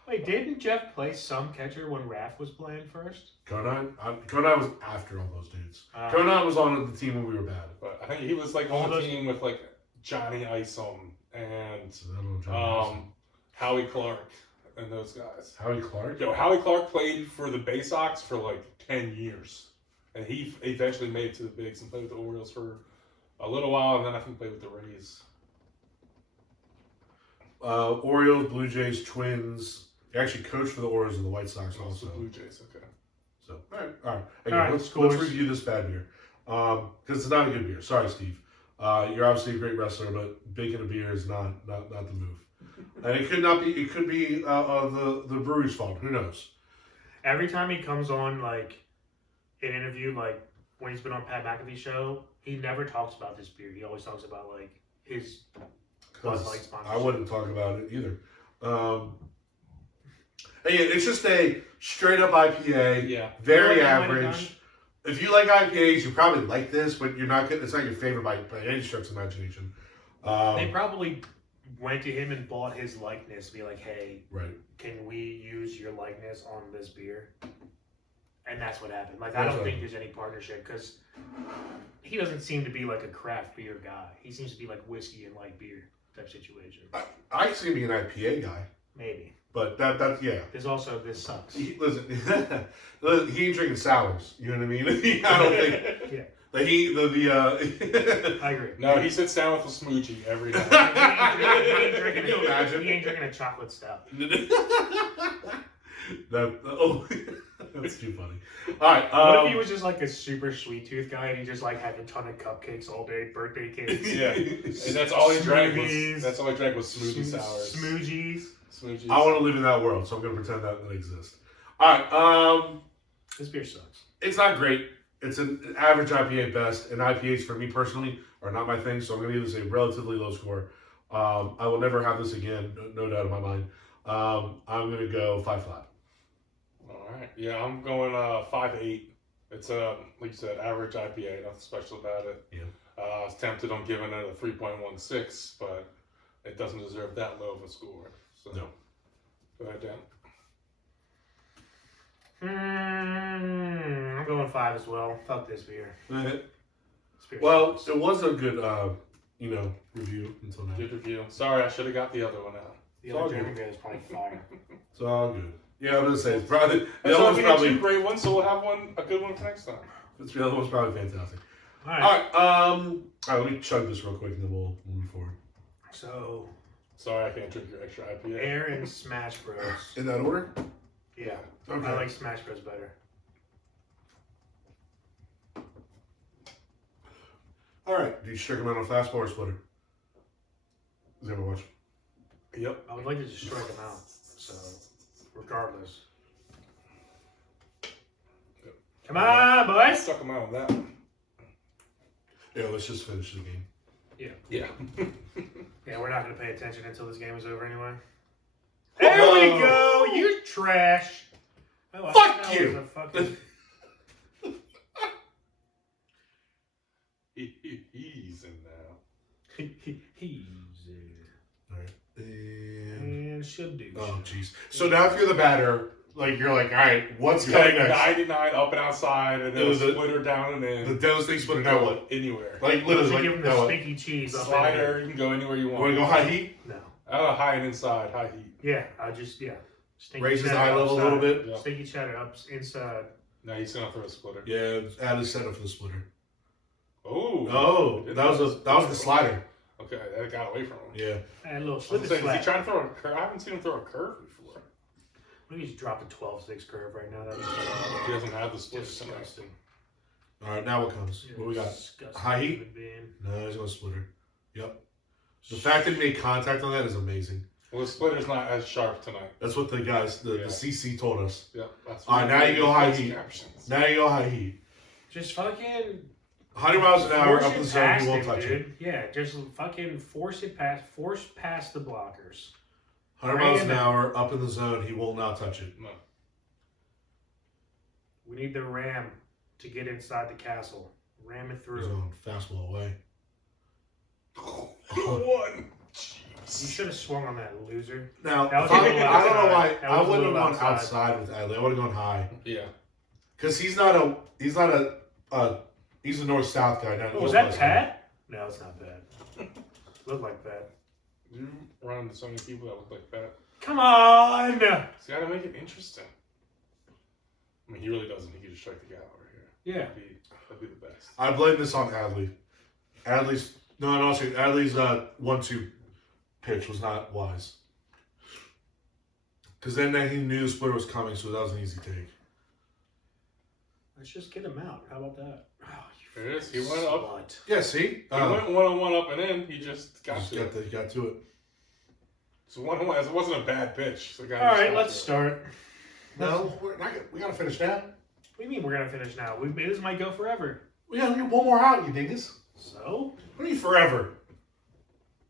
Wait, didn't Jeff play some catcher when Raph was playing first? Conine was after all those dudes. Conine was on the team when we were bad. But I think he was like on the team with like Johnny Isom and So I don't know Howie Clark and those guys. Howie Clark. Yo, Howie Clark played for the Bay Sox for like 10 years. And he eventually made it to the Bigs and played with the Orioles for a little while, and then I think played with the Rays. Orioles, Blue Jays, Twins. He actually coached for the Orioles and the White Sox also. Blue Jays, okay. So all right. Again, All right, let's scores. review this bad beer because it's not a good beer. Sorry, Steve. You're obviously a great wrestler, but bacon a beer is not the move. And it could not be. It could be the brewery's fault. Who knows? Every time he comes on, like, an interview, like, when he's been on Pat McAfee's show, he never talks about this beer. He always talks about, like, his Bud Light sponsorship. I wouldn't talk about it either. Again, it's just a straight up IPA. Yeah. Very You know what they might have average. If you like IPAs, you probably like this, but you're not. It's not your favorite by any stretch of imagination. They probably went to him and bought his likeness to be like, hey, Right. can we use your likeness on this beer? And that's what happened. Like, I That's don't right. think there's any partnership because he doesn't seem to be like a craft beer guy. He seems to be like whiskey and light beer type situation. I seem to be an IPA guy, Maybe. but that's yeah. There's also this sucks. Listen, he ain't drinking sours. You know what I mean? I don't think. Yeah. Like I agree. No, he sits down with a smoochie every night. Can you imagine? He ain't drinking a chocolate stout. That's too funny. All right. What if he was just like a super sweet tooth guy and he just like had a ton of cupcakes all day, birthday cakes? Yeah. And that's all he drank was Smoothies. smoothie sours. Smoogies. Smoochies. I want to live in that world, so I'm going to pretend that exists. All right. This beer sucks. It's not great. It's an average IPA at best, and IPAs for me personally are not my thing, so I'm going to give this a relatively low score. I will never have this again, no doubt in my mind. I'm going to go 5 flat. All right. Yeah, I'm going 5.8. It's like you said, average IPA. Nothing special about it. Yeah. I was tempted on giving it a 3.16, but it doesn't deserve that low of a score. So No. Go ahead, Dan. I'm going 5 as well. Fuck this beer. This beer Well, sucks. it was a good, review until now. Good review. Sorry, I should have got the other one out. The all other good. German beer is probably fire. It's all good. Yeah, I'm going to say it's probably, the That's other all one's we had probably, two great ones, so we'll have a good one for next time. the other one's probably fantastic. All right. All right, let me chug this real quick and then we'll move forward. So, Sorry, I can't drink your extra IPA. Air and Smash Bros. In that order? Yeah. Okay. I like Smash Bros better. All right. Do you strike him out on a fastball or splitter? Is that what watch? Yep. I would like to just strike him out. So, regardless. Come on, boys! Stuck him out on that one. Yeah, let's just finish the game. Yeah. Yeah, we're not going to pay attention until this game is over anyway. There we go! You trash! Oh, Fuck you! He's in now. He's All right. and should do. Oh, jeez. So now if you're the batter, like you're like, all right, what's coming next? 99 up and outside, and then a splitter down and in. The devastating splitter. Now what? Anywhere. Like literally, like give him the stinky cheese. Slider, you can go anywhere you You want. want to go high heat? No. High and inside, high heat. Yeah, I just Stinky Raise his cheddar eye level a little upside. bit. Yeah. Stinky cheddar up inside. Now he's gonna throw a splitter. Yeah, add his setup for the splitter. Oh, that was the slider. Okay, that got away from him. Yeah. And a little I was slip gonna say, is he slap. trying to throw a curve? I haven't seen him throw a curve before. Maybe he's dropped a 12-6 curve right now. That'd be He doesn't have the splitter tonight. disgusting. All right, now what comes? What we got? Disgusting High heat? human being. No, he's going to splitter. Yep. The fact that he made contact on that is amazing. Well, the splitter's not as sharp tonight. That's what the guys, the CC told us. Yeah. That's All right, now you go high heat. Captions. Now you go high heat. Just fucking 100 miles an hour force up the it zone, past you won't him, touch it. dude. Yeah, just fucking force past the blockers. 100 miles an hour up in the zone, he will not touch it. No. We need the ram to get inside the castle. Ram it He's through. on fastball away. One. You should have swung on that, loser. Now, That was I a little don't know why outside. That I was a wouldn't have little gone outside with Adley. I would have gone high Yeah. because he's a north south guy. Not Oh, was that Pat? No, it's not Pat. Looked like Pat. You run into so many people that look like that. Come on! So you gotta make it interesting. I mean, he really doesn't. He can just strike the guy over here. Yeah. That'd be the best. I blame this on Adley. Adley's 1-2 pitch was not wise. Because then he knew the splitter was coming, so that was an easy take. Let's just get him out. How about that? Oh, There it is. He went up. slut. Yeah, see? He went 1-on-1 up and in. He just got Just to it. he got to it. So 1-on-1. It wasn't a bad pitch. The guy All just right, got let's to it. start. No, we got to finish now. What do you mean we're gonna finish now? This might go forever. We got to get one more out, you dingus. So? What do you mean forever?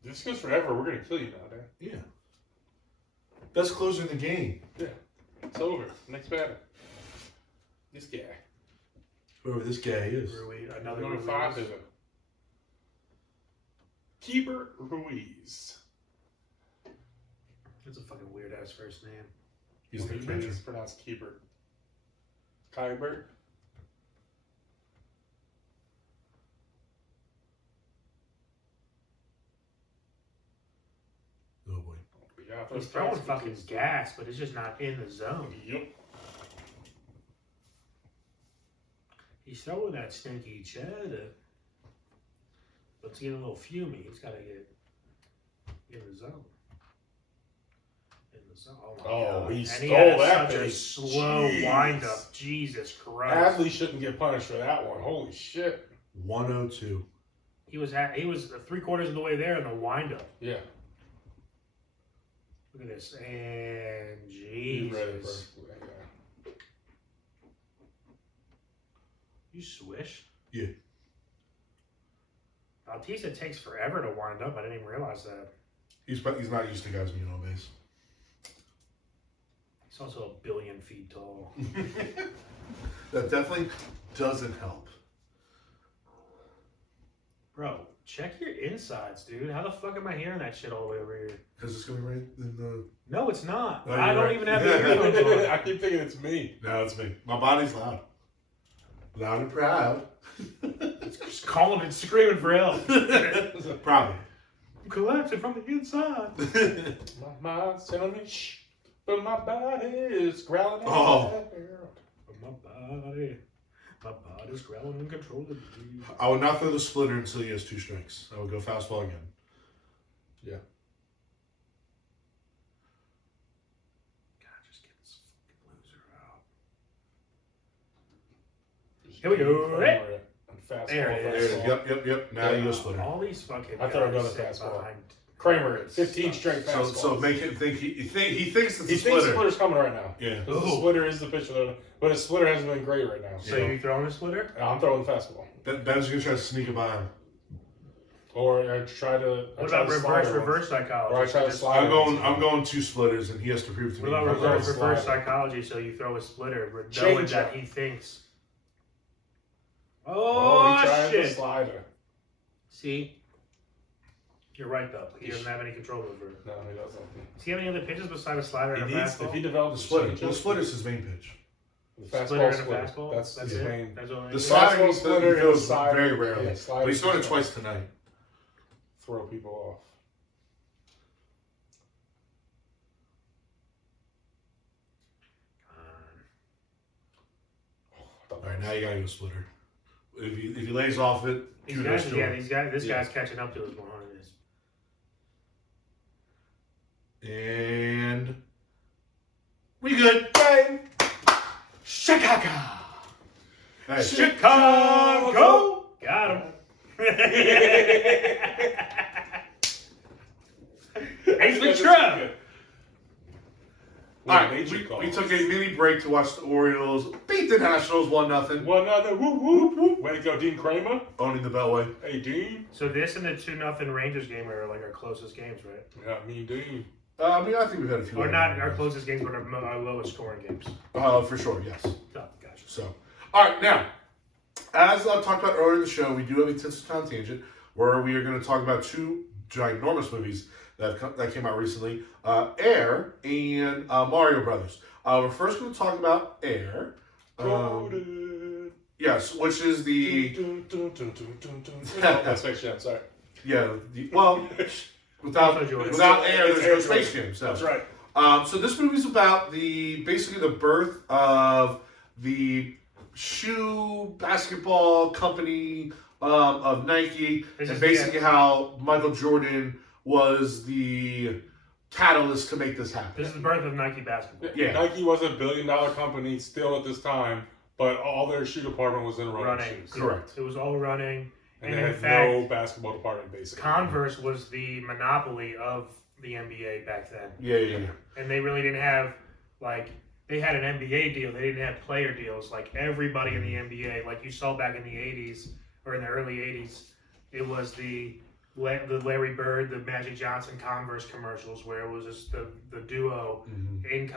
If this goes forever, we're gonna kill you now, Dan. Yeah. That's closing the game. Yeah. It's over. Next batter. This guy. Whoever this guy is. Another Number 5 is a Keeper Ruiz. That's a fucking weird ass first name. He's the pitcher. It's pronounced Keeper. Kyber. Oh boy. Yeah, He's throwing fucking gas, but it's just not in the zone. Yep. He's throwing that stinky cheddar. But to get a little fumey, he's got to get in the zone. In the zone. Oh, my God. He And stole he had that such a base. slow Jeez. wind-up. Jesus Christ. Adley shouldn't get punished for that one. Holy shit. 102. He was 3/4 of the way there in the wind-up. Yeah. Look at this. And You read it Jesus. perfectly. Yeah. You swish? Yeah. Bautista takes forever to wind up. I didn't even realize that. He's not used to guys being on base. He's also 1 billion feet tall. That definitely doesn't help. Bro, check your insides, dude. How the fuck am I hearing that shit all the way over here? Because it's going to rain in the... No, it's not. Oh, you're I don't right. even have the earphones on. I keep thinking it's me. No, it's me. My body's loud. Loud and proud. Just calling and screaming for help. Probably. I'm collapsing from the inside. My mind's telling me shh, but my body is growling at Oh. My body's growling and controlling me. I would not throw the splitter until he has 2 strikes. I would go fastball again. Yeah. God, just get this fucking loser out. Here we go. fastball. There it There is. it is. Yep. Now you go splitter. All these fucking I thought I guys got a sit fastball. behind- Kramer, 15 straight So, fastballs. so make him think he thinks it's He a thinks splitter. splitter's coming right now. Yeah. The Ooh. splitter is the pitcher, but his splitter hasn't been great right now. So So you throwing a splitter? I'm throwing the fastball. Ben's gonna try to sneak it by him. Or I try to. What about reverse Or psychology? I try to So slide. I'm going 2 splitters, and he has to prove to What me. about I'm going reverse slider. psychology? So you throw a splitter, knowing Change that up. he thinks. Oh, he tried the shit! slider. See, you're right though. He doesn't have any control over it. No, he doesn't. Does he have any other pitches besides a slider and a He needs, fastball? if he develops The splitter. a Well, the splitter's his main pitch. the Splitter fastball, and a fastball. That's That's his it. main. That's all I The need. slider Fastball, he splitter, and throws slider. very rarely, Yeah, slider, but he's thrown it slider. twice tonight. Throw people off. All right, now you gotta go splitter. If he lays off it, These kudos guys, to yeah, him. this guy's catching up to his 100. And we good. Game. Chicago. Hey, Chicago. Got him. Ace Ventura. all right, we took a mini break to watch the Orioles beat the Nationals 1-0, 1-0. Whoop whoop whoop. Way to go, Dean Kramer. owning the Beltway. Hey, Dean. So this and the 2-0 Rangers game are like our closest games, right? Yeah, me and Dean. I mean, I think we've had a few. Or other not games. our closest games, but our lowest scoring games. For sure, yes. Oh, gotcha. So, all right, now, as I talked about earlier in the show, we do have a Tinseltown Tangent where we are going to talk about 2 ginormous movies that came out recently, Air and Mario Brothers. We're first going to talk about Air. Yes, which is the That's Space Jam. Sorry. without Air, there's no Space Jam. So. That's right. So this movie's about basically the birth of the shoe basketball company of Nike, and basically how Michael Jordan was the catalyst to make this happen. This is the birth of Nike basketball. Yeah. Nike was a $1 billion company still at this time, but all their shoe department was in running shoes. Correct. It was all running. And And they in had fact, no basketball department, basically. Converse was the monopoly of the NBA back then. Yeah. And they really didn't have, they had an NBA deal. They didn't have player deals. Like, everybody in the NBA, like you saw back in the 80s, or in the early 80s, it was the Larry Bird, the Magic Johnson Converse commercials, where it was just the duo in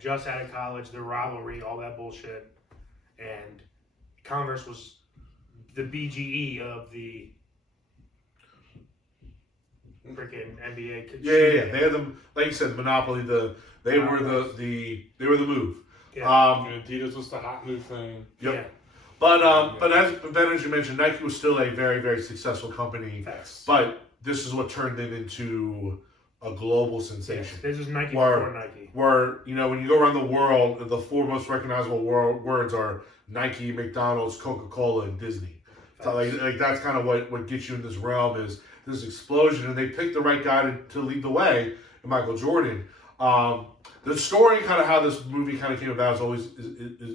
just out of college, the rivalry, all that bullshit. And Converse was the BGE of the freaking NBA. Yeah. They had them, like you said, the monopoly. They were the move. Yeah. And Adidas was the hot new thing. Yep. Yeah. But as you mentioned, Nike was still a very, very successful company. Facts. But this is what turned them into a global sensation. This is Nike Where- before Nike. Where, when you go around the world, the 4 most recognizable words are Nike, McDonald's, Coca-Cola, and Disney. So like that's kind of what gets you in this realm is this explosion, and they picked the right guy to lead the way, in Michael Jordan. The story, kind of how this movie kind of came about, has always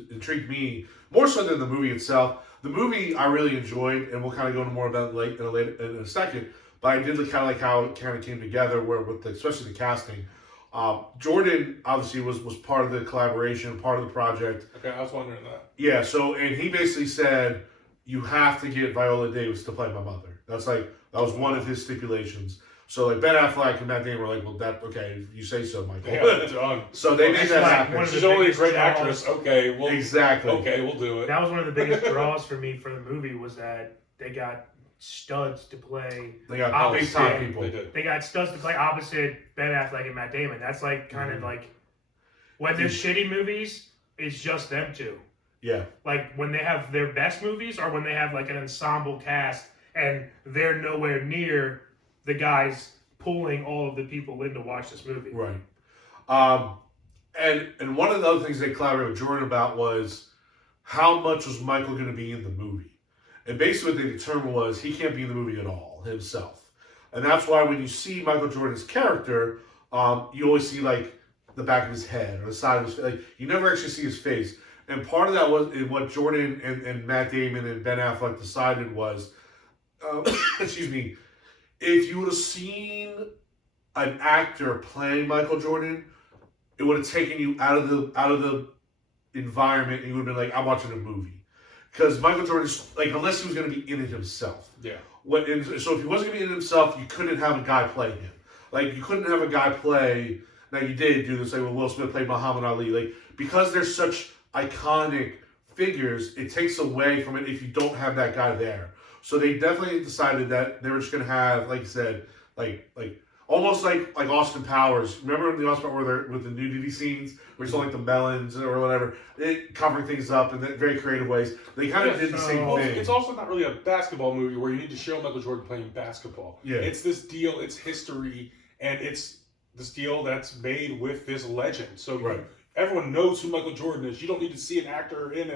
intrigued me more so than the movie itself. The movie I really enjoyed, and we'll kind of go into more about it in a second. But I did kind of like how it kind of came together, especially the casting. Jordan obviously was part of the collaboration, part of the project. Okay, I was wondering that. Yeah. So, and he basically said, "You have to get Viola Davis to play my mother." That was one of his stipulations. So like Ben Affleck and Matt Damon were like, "Well, okay, you say so, Michael." Yeah, done. So they made That's that like happen. one of the She's only a biggest great draws. actress. Okay, well, Exactly. Okay, we'll do it. That was one of the biggest draws for me for the movie was that they got studs to play. They got big time people. They did. They got studs to play opposite Ben Affleck and Matt Damon. That's like kind of like when there's shitty movies, it's just them two. Yeah. Like when they have their best movies or when they have like an ensemble cast and they're nowhere near the guys pulling all of the people in to watch this movie. Right. And one of the other things they collaborated with Jordan about was how much was Michael going to be in the movie. And basically what they determined was he can't be in the movie at all himself. And that's why when you see Michael Jordan's character, you always see like the back of his head or the side of his face. Like, you never actually see his face. And part of that was what Jordan and Matt Damon and Ben Affleck decided was, excuse me, if you would have seen an actor playing Michael Jordan, it would have taken you out of the environment, and you would have been like, I'm watching a movie. Because Michael Jordan's, like, unless he was going to be in it himself. Yeah. So if he wasn't going to be in it himself, you couldn't have a guy play him. Like, you couldn't have a guy play, now you did do this, like when Will Smith played Muhammad Ali. Like, because they're such iconic figures, it takes away from it if you don't have that guy there. So they definitely decided that they were just going to have, like you said, like almost like Austin Powers. Remember the Austin Powers where they're with the nudity scenes, where it's like the melons or whatever, covering things up in very creative ways. They kind of did the same thing. It's also not really a basketball movie where you need to show Michael Jordan playing basketball. Yeah. It's this deal, it's history, and it's this deal that's made with this legend. So everyone knows who Michael Jordan is. You don't need to see an actor in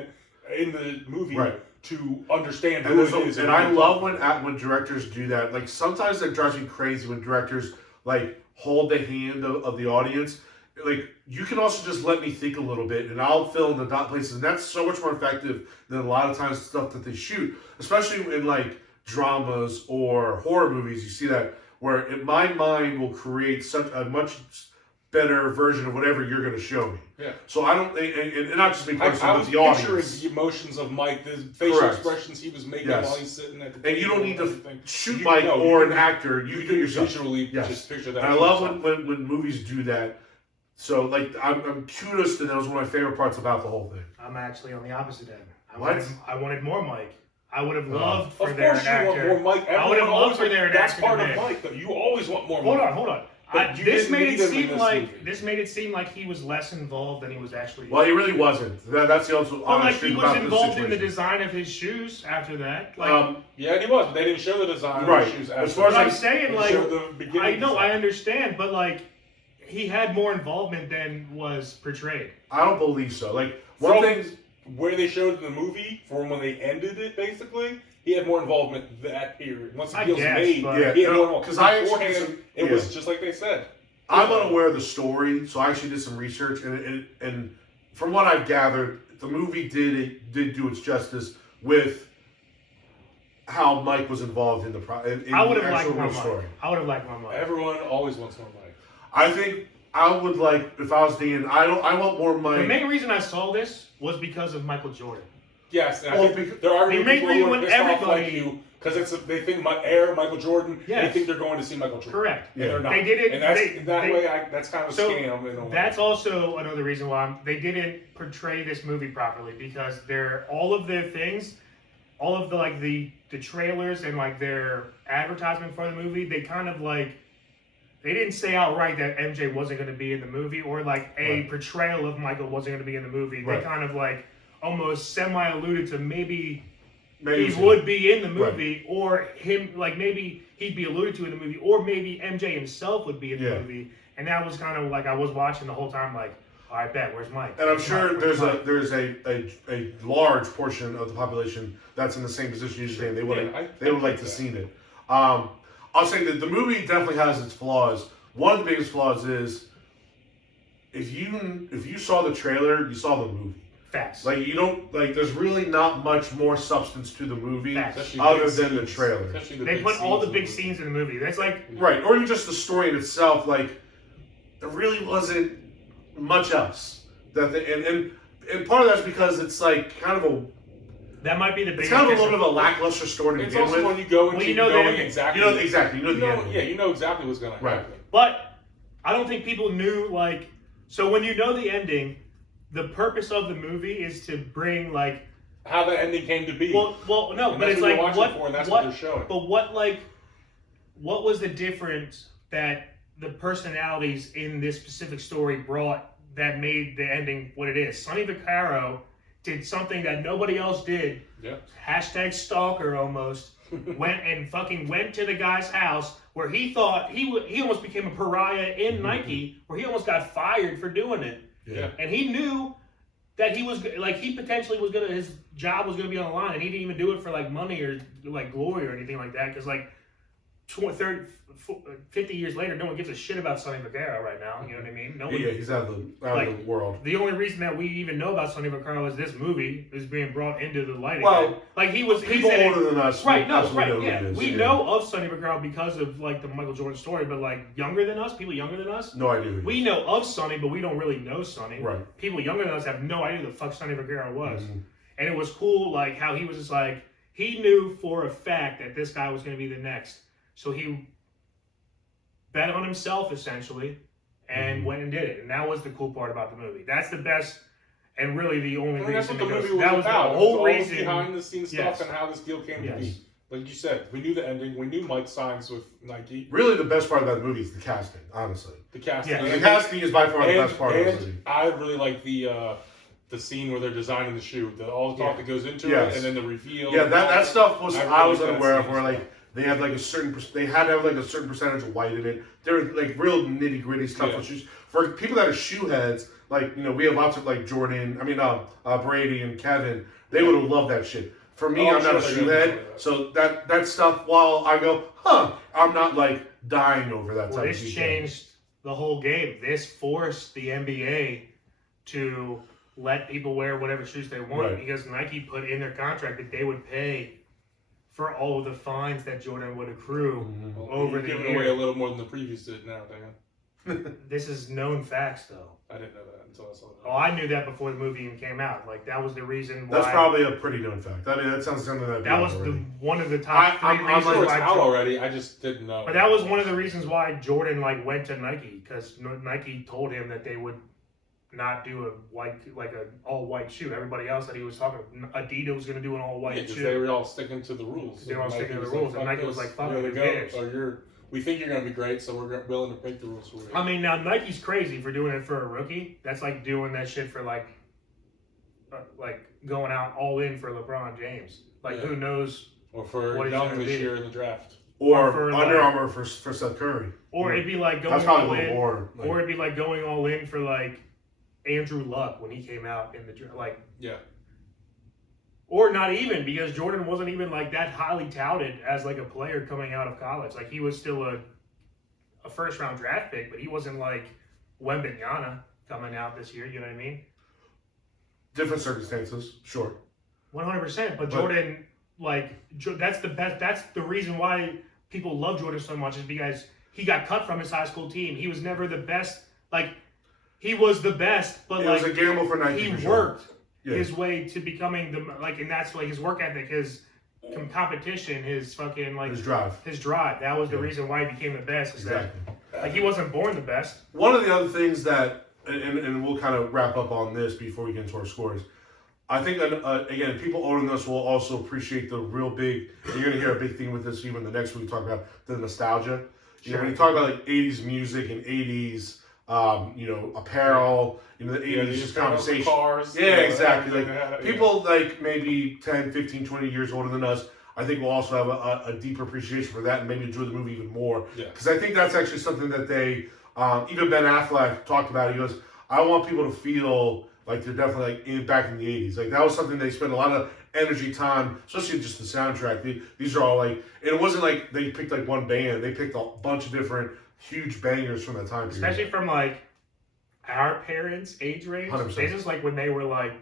the movie to understand who it is. And I love when directors do that. Like, sometimes that drives me crazy when directors like hold the hand of the audience. Like, you can also just let me think a little bit, and I'll fill in the dot places, and that's so much more effective than a lot of times stuff that they shoot, especially in like dramas or horror movies. You see that where my mind will create such a much better version of whatever you're going to show me. Yeah. So I don't, and not just me personally, I but was the audience. picturing the emotions of Mike, the facial expressions he was making while he's sitting at the table. And you don't need to shoot Mike or an actor. You can do it yourself. Visually, just picture that. And I love when movies do that. So, like, I'm kudos to that. It was one of my favorite parts about the whole thing. I'm actually on the opposite end. I What? wanted more Mike. I would have loved for of there course an you actor. want more Mike. I would have loved for there an That's actor. part of Mike, though. You always want more Mike. Hold on. This made it seem like he was less involved than he was actually. Well, he really wasn't. That's the also But honest like, he truth was about this involved in the situation. design of his shoes after that. Like, Yeah, he was, but they didn't show the design Right. of the shoes. As far as I'm saying, like, showed the beginning I know, design. I understand, but like, he had more involvement than was portrayed. I don't believe so. Like, From one thing. where they showed in the movie, from when they ended it, basically, he had more involvement that period. Once the I deal's guess, made, but- he had more involvement. Because I actually Beforehand, it was just like they said. I'm unaware of the story, so I actually did some research, and from what I've gathered, the movie did do its justice with how Mike was involved in the I would have liked actual more real story. Mike. I would have liked more Mike. Everyone always wants more Mike. I think I would like, if I was Dan, I want more Mike. The main reason I saw this was because of Michael Jordan. Yes, and Well, I think there are the people main who reason are when pissed off like everybody- you because they think Michael Jordan. Yes. They think they're going to see Michael Jordan. Correct. And they're not. They did it. And that's kind of a So scam. In a way. that's also another reason why they didn't portray this movie properly, because all of their things, all of the trailers and like their advertisement for the movie, they kind of like, they didn't say outright that MJ wasn't going to be in the movie, or like a portrayal of Michael wasn't going to be in the movie. They kind of like almost semi alluded to maybe he would be in the movie, or him, like maybe he'd be alluded to in the movie, or maybe MJ himself would be in the movie. And that was kind of like, I was watching the whole time like, all right, bet, where's Mike? And I'm sure there's a large portion of the population that's in the same position you're saying. They would like to seen it. I'll say that the movie definitely has its flaws. One of the biggest flaws is if you saw the trailer, you saw the movie. Facts. Like, you don't, like, there's really not much more substance to the movie Facts. other than the trailer. They put all the big scenes in the movie. That's like, Right, or even just the story in itself. Like, there really wasn't much else and part of that's because it's like kind of that might be the it's biggest. kind of a little bit of a lackluster story to It's begin also with. when you go and Well, keep you know knowing the exactly. You know the end. Yeah, you know exactly what's going to happen. Right. But I don't think people knew, like, so when you know the ending, the purpose of the movie is to bring like how the ending came to be. Well, no, and but that's it's what like you're watching what for, and that's what they're showing. But what was the difference that the personalities in this specific story brought that made the ending what it is? Sonny Vaccaro did something that nobody else did. Yeah. Hashtag stalker almost. went to the guy's house where he thought he almost became a pariah in Nike, where he almost got fired for doing it. Yeah. And he knew that he was like, he potentially was gonna, his job was gonna be on the line, and he didn't even do it for like money or like glory or anything like that, because like 20, 30, 50 years later, no one gives a shit about Sonny Vaccaro right now. You know what I mean? No one. Yeah, he's out of the world. The only reason that we even know about Sonny Vaccaro is this movie is being brought into the light Well, again. Like he was people older than us, right? No, absolutely right? know who Yeah, it is. we know of Sonny Vaccaro because of like the Michael Jordan story, but like younger than us, people younger than us, No idea. we know of Sonny, but we don't really know Sonny. Right. People younger than us have no idea who the fuck Sonny Vaccaro was, Mm-hmm. and it was cool like how he was just like he knew for a fact that this guy was going to be the next, so he bet on himself essentially and went and did it, and that was the cool part about the movie. That's the best and really the only reason that's what the movie was that was about. the whole all reason behind the scenes stuff Yes. and how this deal came Yes. to be. Like you said, we knew the ending. We knew Mike signs with Nike. Really, the best part of that movie is the casting. Honestly, The casting. Yeah. the casting is by far the best part of the movie. I really like the scene where they're designing the shoe. All the thought that goes into Yes. it, and then the reveal. Yeah, that stuff was I I was really unaware of. like Where that like they had like a certain they had to have like a certain percentage of white in it. They're like real nitty gritty stuff Yeah. with shoes. For people that are shoe heads, like we have lots of like Jordan. I mean, Brady and Kevin. They would have loved that shit. For me, Oh, I'm not a sure, shoe they're head, gonna enjoy that. so that stuff. While I go, I'm not like dying over that Well, type this of detail. changed the whole game. This forced the NBA to let people wear whatever shoes they want Right. because Nike put in their contract that they would pay for all of the fines that Jordan would accrue Mhm. over You're the giving year. away a little more than the previous did now, Dan. This is known facts, though. I didn't know that until I saw that. Oh, I knew that before the movie even came out. Like that was the reason why. That's probably a pretty known fact. I mean, that sounds something that was one of the top I'm three I'm reasons sure it's why. out already. I just didn't know. But that was one of the reasons why Jordan like went to Nike because Nike told him that they would not do an all white shoe. Everybody else that he was talking, Adidas was going to do an all white because shoe. they were all sticking to the rules. They were all Nike sticking to the was rules, and "Fuck Nike was this, like, "Fuck you're it, the who goat," cares? or we think you're going to be great, so we're willing to break the rules for you. I mean, now Nike's crazy for doing it for a rookie. That's like doing that shit for like going out all in for LeBron James. Like Yeah. who knows? Or for What he's Young gonna this be. year in the draft. or for, Under like- Armour for Seth Curry. Or it'd be like going That's all probably a in. little more. Like, Or it'd be like going all in for like Andrew Luck when he came out in the like. Yeah. Or not even because Jordan wasn't even like that highly touted as like a player coming out of college. Like he was still a first round draft pick, but he wasn't like Wembanyama coming out this year. You know what I mean? different circumstances, sure. 100%. But Jordan, that's the best. That's the reason why people love Jordan so much is because he got cut from his high school team. He was never the best. Like he was the best, but It like was a gamble for Nike. he for sure. worked Yeah. his way to becoming and that's like his work ethic, his competition, his fucking His drive. his drive. That was the Yeah. reason why he became the best. Is Exactly. that like he wasn't born the best. One of the other things that, and we'll kind of wrap up on this before we get into our scores. I think, again, people older than us will also appreciate the real big, you're going to hear a big thing with this even the next week we talk about, the nostalgia. You know, when you talk about like 80s music and 80s, apparel, the 80s just conversation. Cars, Yeah, exactly. everything Like, they had, people like maybe 10, 15, 20 years older than us, I think will also have a deeper appreciation for that and maybe enjoy the movie even more. Yeah. Because I think that's actually something that they, even Ben Affleck talked about. He goes, I want people to feel like they're definitely like back in the 80s. Like that was something they spent a lot of energy, time, especially just the soundtrack. These are all like, and it wasn't like they picked like one band. They picked a bunch of different huge bangers from that time period. Especially from like our parents' age range. 100%. This is like when they were like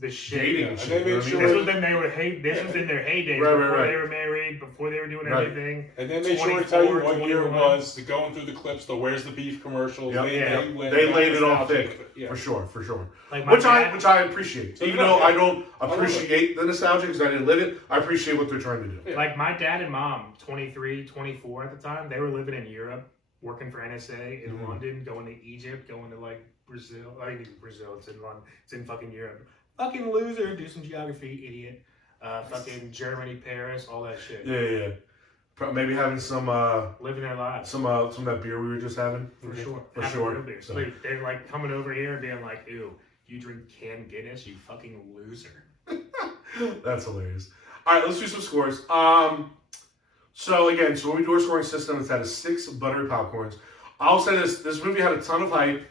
the shit. Dating Yeah, and and shit, they you know made what I sure- mean? This was when they were This was in their heydays Right, before right. they were married, before they were doing Right. everything. And then they sure to tell you 24, what year it 21. was, going through the clips, the Where's the Beef commercials. Yep. They They laid it on nostalgia thick, with it. Yeah. for sure. Like my Which dad, I appreciate. So Even did I, though yeah. I don't I love appreciate the nostalgia because I didn't live it, I appreciate what they're trying to do. Yeah. like my dad and mom, 23, 24 at the time, they were living in Europe, working for NSA in Mhm. London, going to Egypt, going to like Brazil. I think Brazil, it's in London. It's in fucking Europe. Fucking loser, do some geography, idiot. Fucking Germany, Paris, all that shit. Yeah. Maybe having some Living their lives. some of that beer we were just having. For sure. For Having sure. real beers. So- Like, they're like coming over here and being like, ew, you drink canned Guinness, you fucking loser. That's hilarious. All right, let's do some scores. So when we do our scoring system, it's out of 6 buttery popcorns. I'll say this movie had a ton of hype.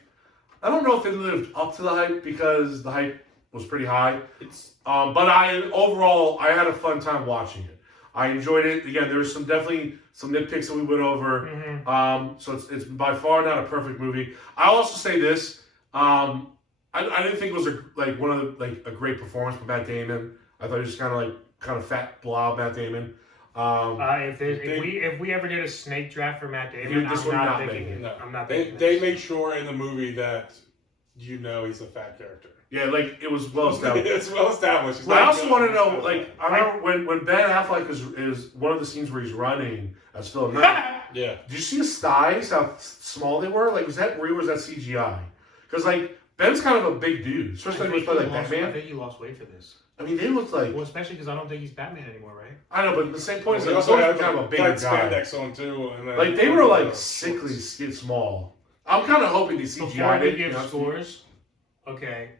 I don't know if it lived up to the hype because the hype was pretty high. It's But overall, I had a fun time watching it. I enjoyed it. Again, there was definitely some nitpicks that we went over. Mm-hmm. So it's by far not a perfect movie. I'll also say this. I didn't think it was a great performance by Matt Damon. I thought he was just kind of fat blob Matt Damon. If we ever did a snake draft for Matt Damon, This I'm would not not picking make it. it. No. I'm not They picking they this. make sure in the movie that he's a fat character. Yeah, like it was well established. It's well established. He's But I not also good. want to know, like, I remember when Ben Affleck is one of the scenes where he's running as Philip Knight. Yeah. Did you see his thighs? How small they were? Like, was that real or was that CGI? Because like Ben's kind of a big dude, especially when he played like I Batman. think he lost weight for this. I mean, they looked like. Well, especially because I don't think he's Batman anymore, right? I know, but the same point is He like, also he's had kind of a bigger tight guy. spandex on too. And then Like they were like sickly small. I'm kind of hoping they Before CGI'd we it. give scores, okay,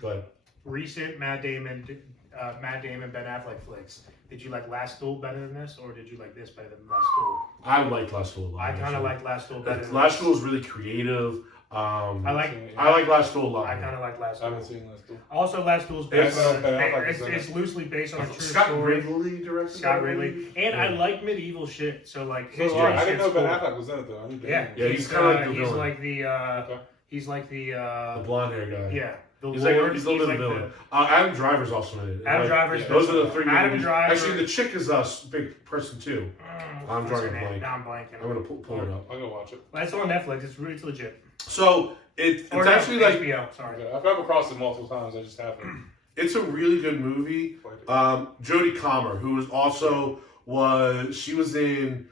But recent Matt Damon, Ben Affleck flicks. Did you like Last Duel better than this, or did you like this better than Last Duel? I liked Last Duel a lot. I kind of like Last Duel better. Than Last Duel is really creative. I like Last Duel a lot. I kind of like Last I Duel. haven't seen Last Duel. Also, Last Duel's It's- based on, Ben Affleck is in it's loosely based on a true Scott story. Ridley directed. Scott that Ridley, movie? and I Yeah. like medieval shit. So like So, history. I didn't know shit's Ben cool. Affleck was in it though. I knew Yeah, Ben. Yeah, he's kinda like the he's villain. like the Okay. he's like the The blonde hair guy. yeah. The He's Lord, like he's a little bit of a villain. Adam Driver's also in it. Adam Like, Driver's yeah, Those are the three. Adam movies. Driver. Actually, the chick is a big person too. I'm what's drawing her a name? blank. Now I'm blanking. I'm gonna pull it up. I'll go watch it. Well, it's on Netflix. It's legit. So it's Or no, actually like HBO. Sorry. Okay. I've come across it multiple times. I just haven't. it's a really good movie. played it. Jodie Comer, who she was in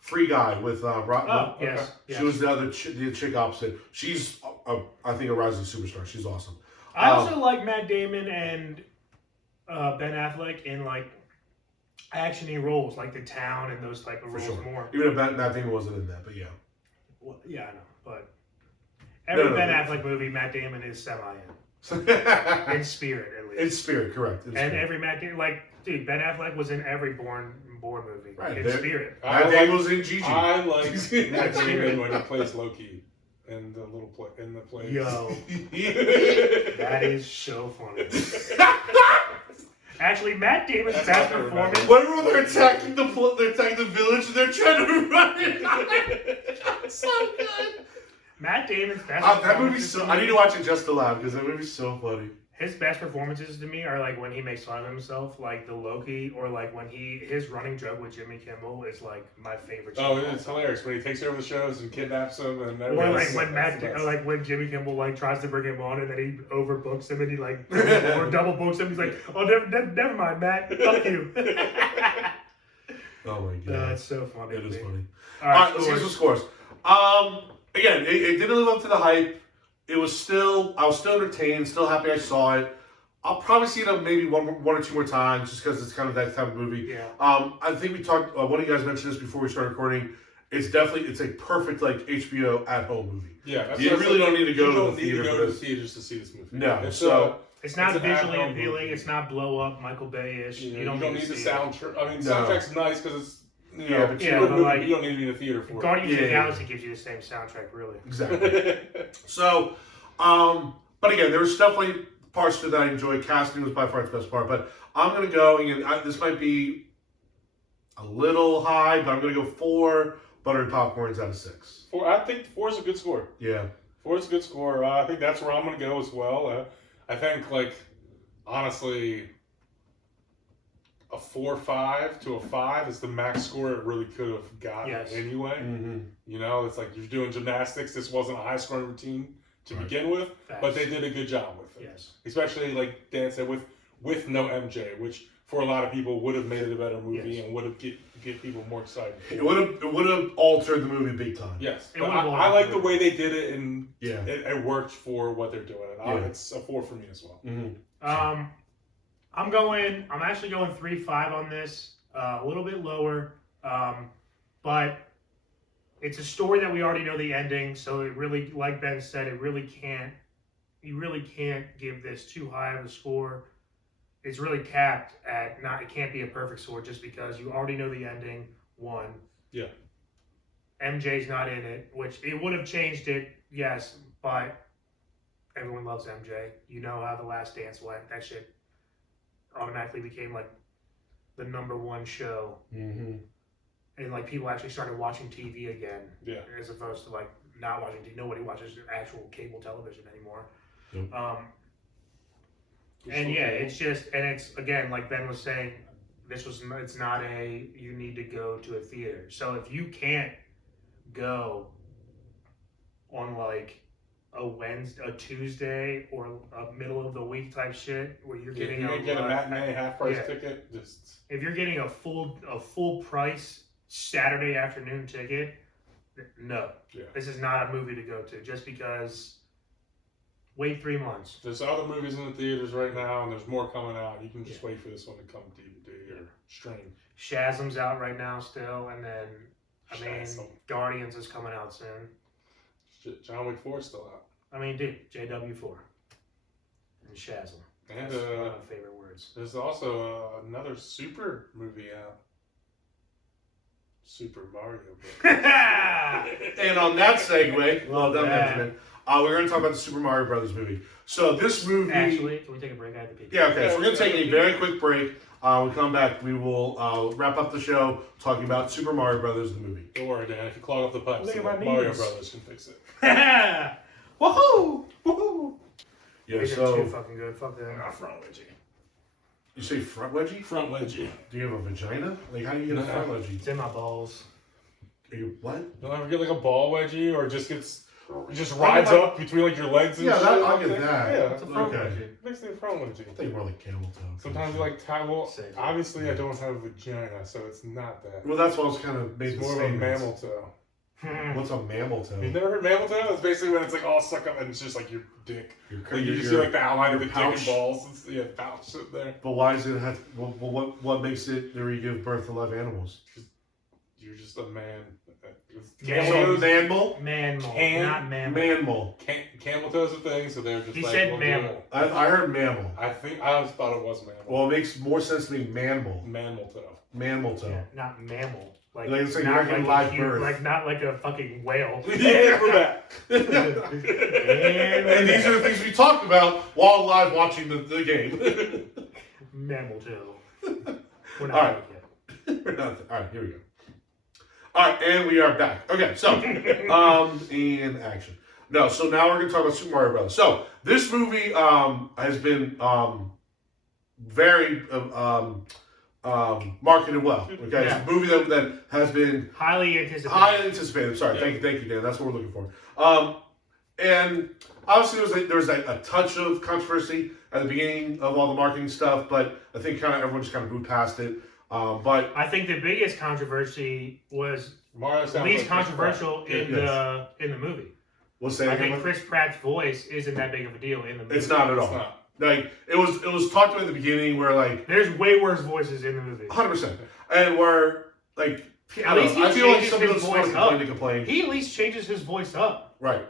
Free Guy with Rob. Oh yes. yes. She was the chick opposite. She's I think a rising superstar. She's awesome. I also like Matt Damon and Ben Affleck in like actiony roles, like The Town and those type of For roles sure. more. Even if Matt Damon wasn't in that, but yeah. Well, yeah, I know, but every No, Ben no. Affleck movie, Matt Damon is semi in spirit at least. In spirit, correct. In and spirit. every Matt Damon, like dude, Ben Affleck was in every Bourne movie Right, in there- spirit. Matt Damon was in Gigi. I like Matt Damon when he plays Loki in the play. Yo, that is so funny. Actually, Matt Damon's That's best my favorite performance. Whenever they're attacking the village and they're trying to run it. So good. Matt Damon's best. That movie's performances so. to I need me- to watch it just to laugh because that movie's so funny. His best performances to me are like when he makes fun of himself, like the Loki, or like when his running joke with Jimmy Kimmel is like my favorite. Oh, joke. it's hilarious when he takes over the shows and kidnaps him and Or everything. like when like when Jimmy Kimmel like tries to bring him on and then he overbooks him and he like or double books him. He's like, oh, never mind, Matt. Fuck you. Oh my god, That's so funny. it is to me. funny. All All right, right, let's see some scores. Again, it didn't live up to the hype. I was still entertained, still happy I saw it. I'll probably see it maybe one or two more times just because it's kind of that type of movie. Yeah. I think we talked. One of you guys mentioned this before we started recording. It's a perfect like HBO at home movie. Yeah, You really don't need to go you to don't the need to theater go for to the this. theaters to see this movie. No, It's, so- It's not It's an visually at-home appealing. movie. It's not blow up Michael Bay-ish. you don't need the to see it. soundtrack. I mean, No. soundtrack's nice because it's Yeah, but it's you a know, good but movie, like- but you don't need to be in the theater for Guardians of the Yeah, yeah, Galaxy gives you the same soundtrack, really. Exactly. it. So, but again, there was definitely parts to that I enjoyed. Casting was by far its best part. But I'm gonna go, and this might be a little high, but I'm gonna go 4 buttery popcorns out of 6. I think 4 is a good score. Yeah. 4 is a good score. I think that's where I'm going to go as well. I think, honestly, a 4.5 to a 5 is the max score it really could have gotten Yes. anyway. Mm-hmm. You know, it's like you're doing gymnastics. This wasn't a high scoring routine to Right. begin with, Facts. but they did a good job with it. Yes. Especially, like Dan said, with no MJ, which for a lot of people would have made it a better movie Yes. and would have get people more excited. It would have altered the movie big time. Yes, It but would've I like the altered. way they did it, and Yeah. it worked for what they're doing. Yeah. It's a 4 for me as well. Mm-hmm. I'm actually going 3.5 on this, a little bit lower, but it's a story that we already know the ending, so it really, like Ben said, you really can't give this too high of a score. It's really capped at it can't be a perfect score just because you already know the ending, 1. Yeah. MJ's not in it, which it would have changed it, yes, but everyone loves MJ. You know how The Last Dance went. That shit automatically became like the #1 show, Mm-hmm. and like people actually started watching TV again, Yeah. as opposed to like not watching TV. Nobody watches actual cable television anymore. Yep. And yeah, it's just, and it's again like Ben was saying, it's not a you need to go to a theater. So if you can't go on like a Wednesday, a Tuesday, or a middle of the week type shit where you're getting you can get a matinee half price ticket. Just if you're getting a full price Saturday afternoon ticket, no, this is not a movie to go to. Just because, wait 3 months. there's other movies in the theaters right now, and there's more coming out. You can just wait for this one to come DVD or stream. Shazam's out right now still, and then Shazam. Guardians is coming out soon. John Wick 4 is still out. I mean, dude, JW4 and Shazam. And That's one of my favorite words. there's also another super movie out. Super Mario Bros. And on that segue, well done, Benjamin. We're going to talk about the Super Mario Brothers movie. So this movie... Actually, can we take a break? I have to pee. Yeah, okay. So we're going to take a very quick break. We come back. We will wrap up the show talking about Super Mario Brothers, the movie. Don't worry, Dan. If you clog up the pipes, Look at my Mario knees. Brothers can fix it. Woohoo! Woohoo! Yeah, These are so... too fucking good. Fuck them. Front wedgie. You say front wedgie? Front wedgie. Do you have a vagina? Like, how do you get a front wedgie? It's in my balls. Are you, what? Don't ever get like a ball wedgie, or it just rides up between like your legs and Yeah, shit. I'll get that. Yeah, It's a front Okay. wedgie. Basically a front wedgie. I think more like camel toe. Sometimes you like tie. Well, Same. obviously I don't have a vagina, so it's not that. Well, that's what I was kind of made It's the more of a statements. mammal toe. What's a mammal toe? You've never heard mammal toe? It's basically when it's like all stuck up and it's just like your dick. Your, Like you just see like the outline of the your dick and pouch. balls. It's, pouch sitting there. But why does it have? What makes it where you give birth to live animals? You're just a man. Yeah, So Camel toes, mammal, Mammal, Can- not mammal. mammal. camel toes a thing, so they're just He like. said we'll do mammal. it. I heard mammal. I always thought it was mammal. Well, it makes more sense to me mammal. Mammal toe. Mammal toe. Yeah, not mammal. Like it's like not regular like live a huge, birth. like not like a fucking whale. Yeah, for that. And these are the things we talk about while live watching the game. Mammal toe. We're not All right. yet. All right, here we go. All right, and we are back. Okay, so in action. No, so now we're going to talk about Super Mario Bros. So this movie has been very marketed well. Okay, Yeah. it's a movie that has been Highly anticipated. highly anticipated. Sorry, thank you, Dan. That's what we're looking for. And obviously there was a touch of controversy at the beginning of all the marketing stuff, but I think kind of everyone just kind of moved past it. But I think the biggest controversy was Mario sounds least like Chris controversial Pratt. in the movie. what's that? I think Chris Pratt's voice isn't that big of a deal in the movie. It's not at It's all. not. Like it was talked about at the beginning where like There's way worse voices in the movie. 100%, and where like At least he I feel like changes some of his those want voice to up. complain. He at least changes his voice up. Right.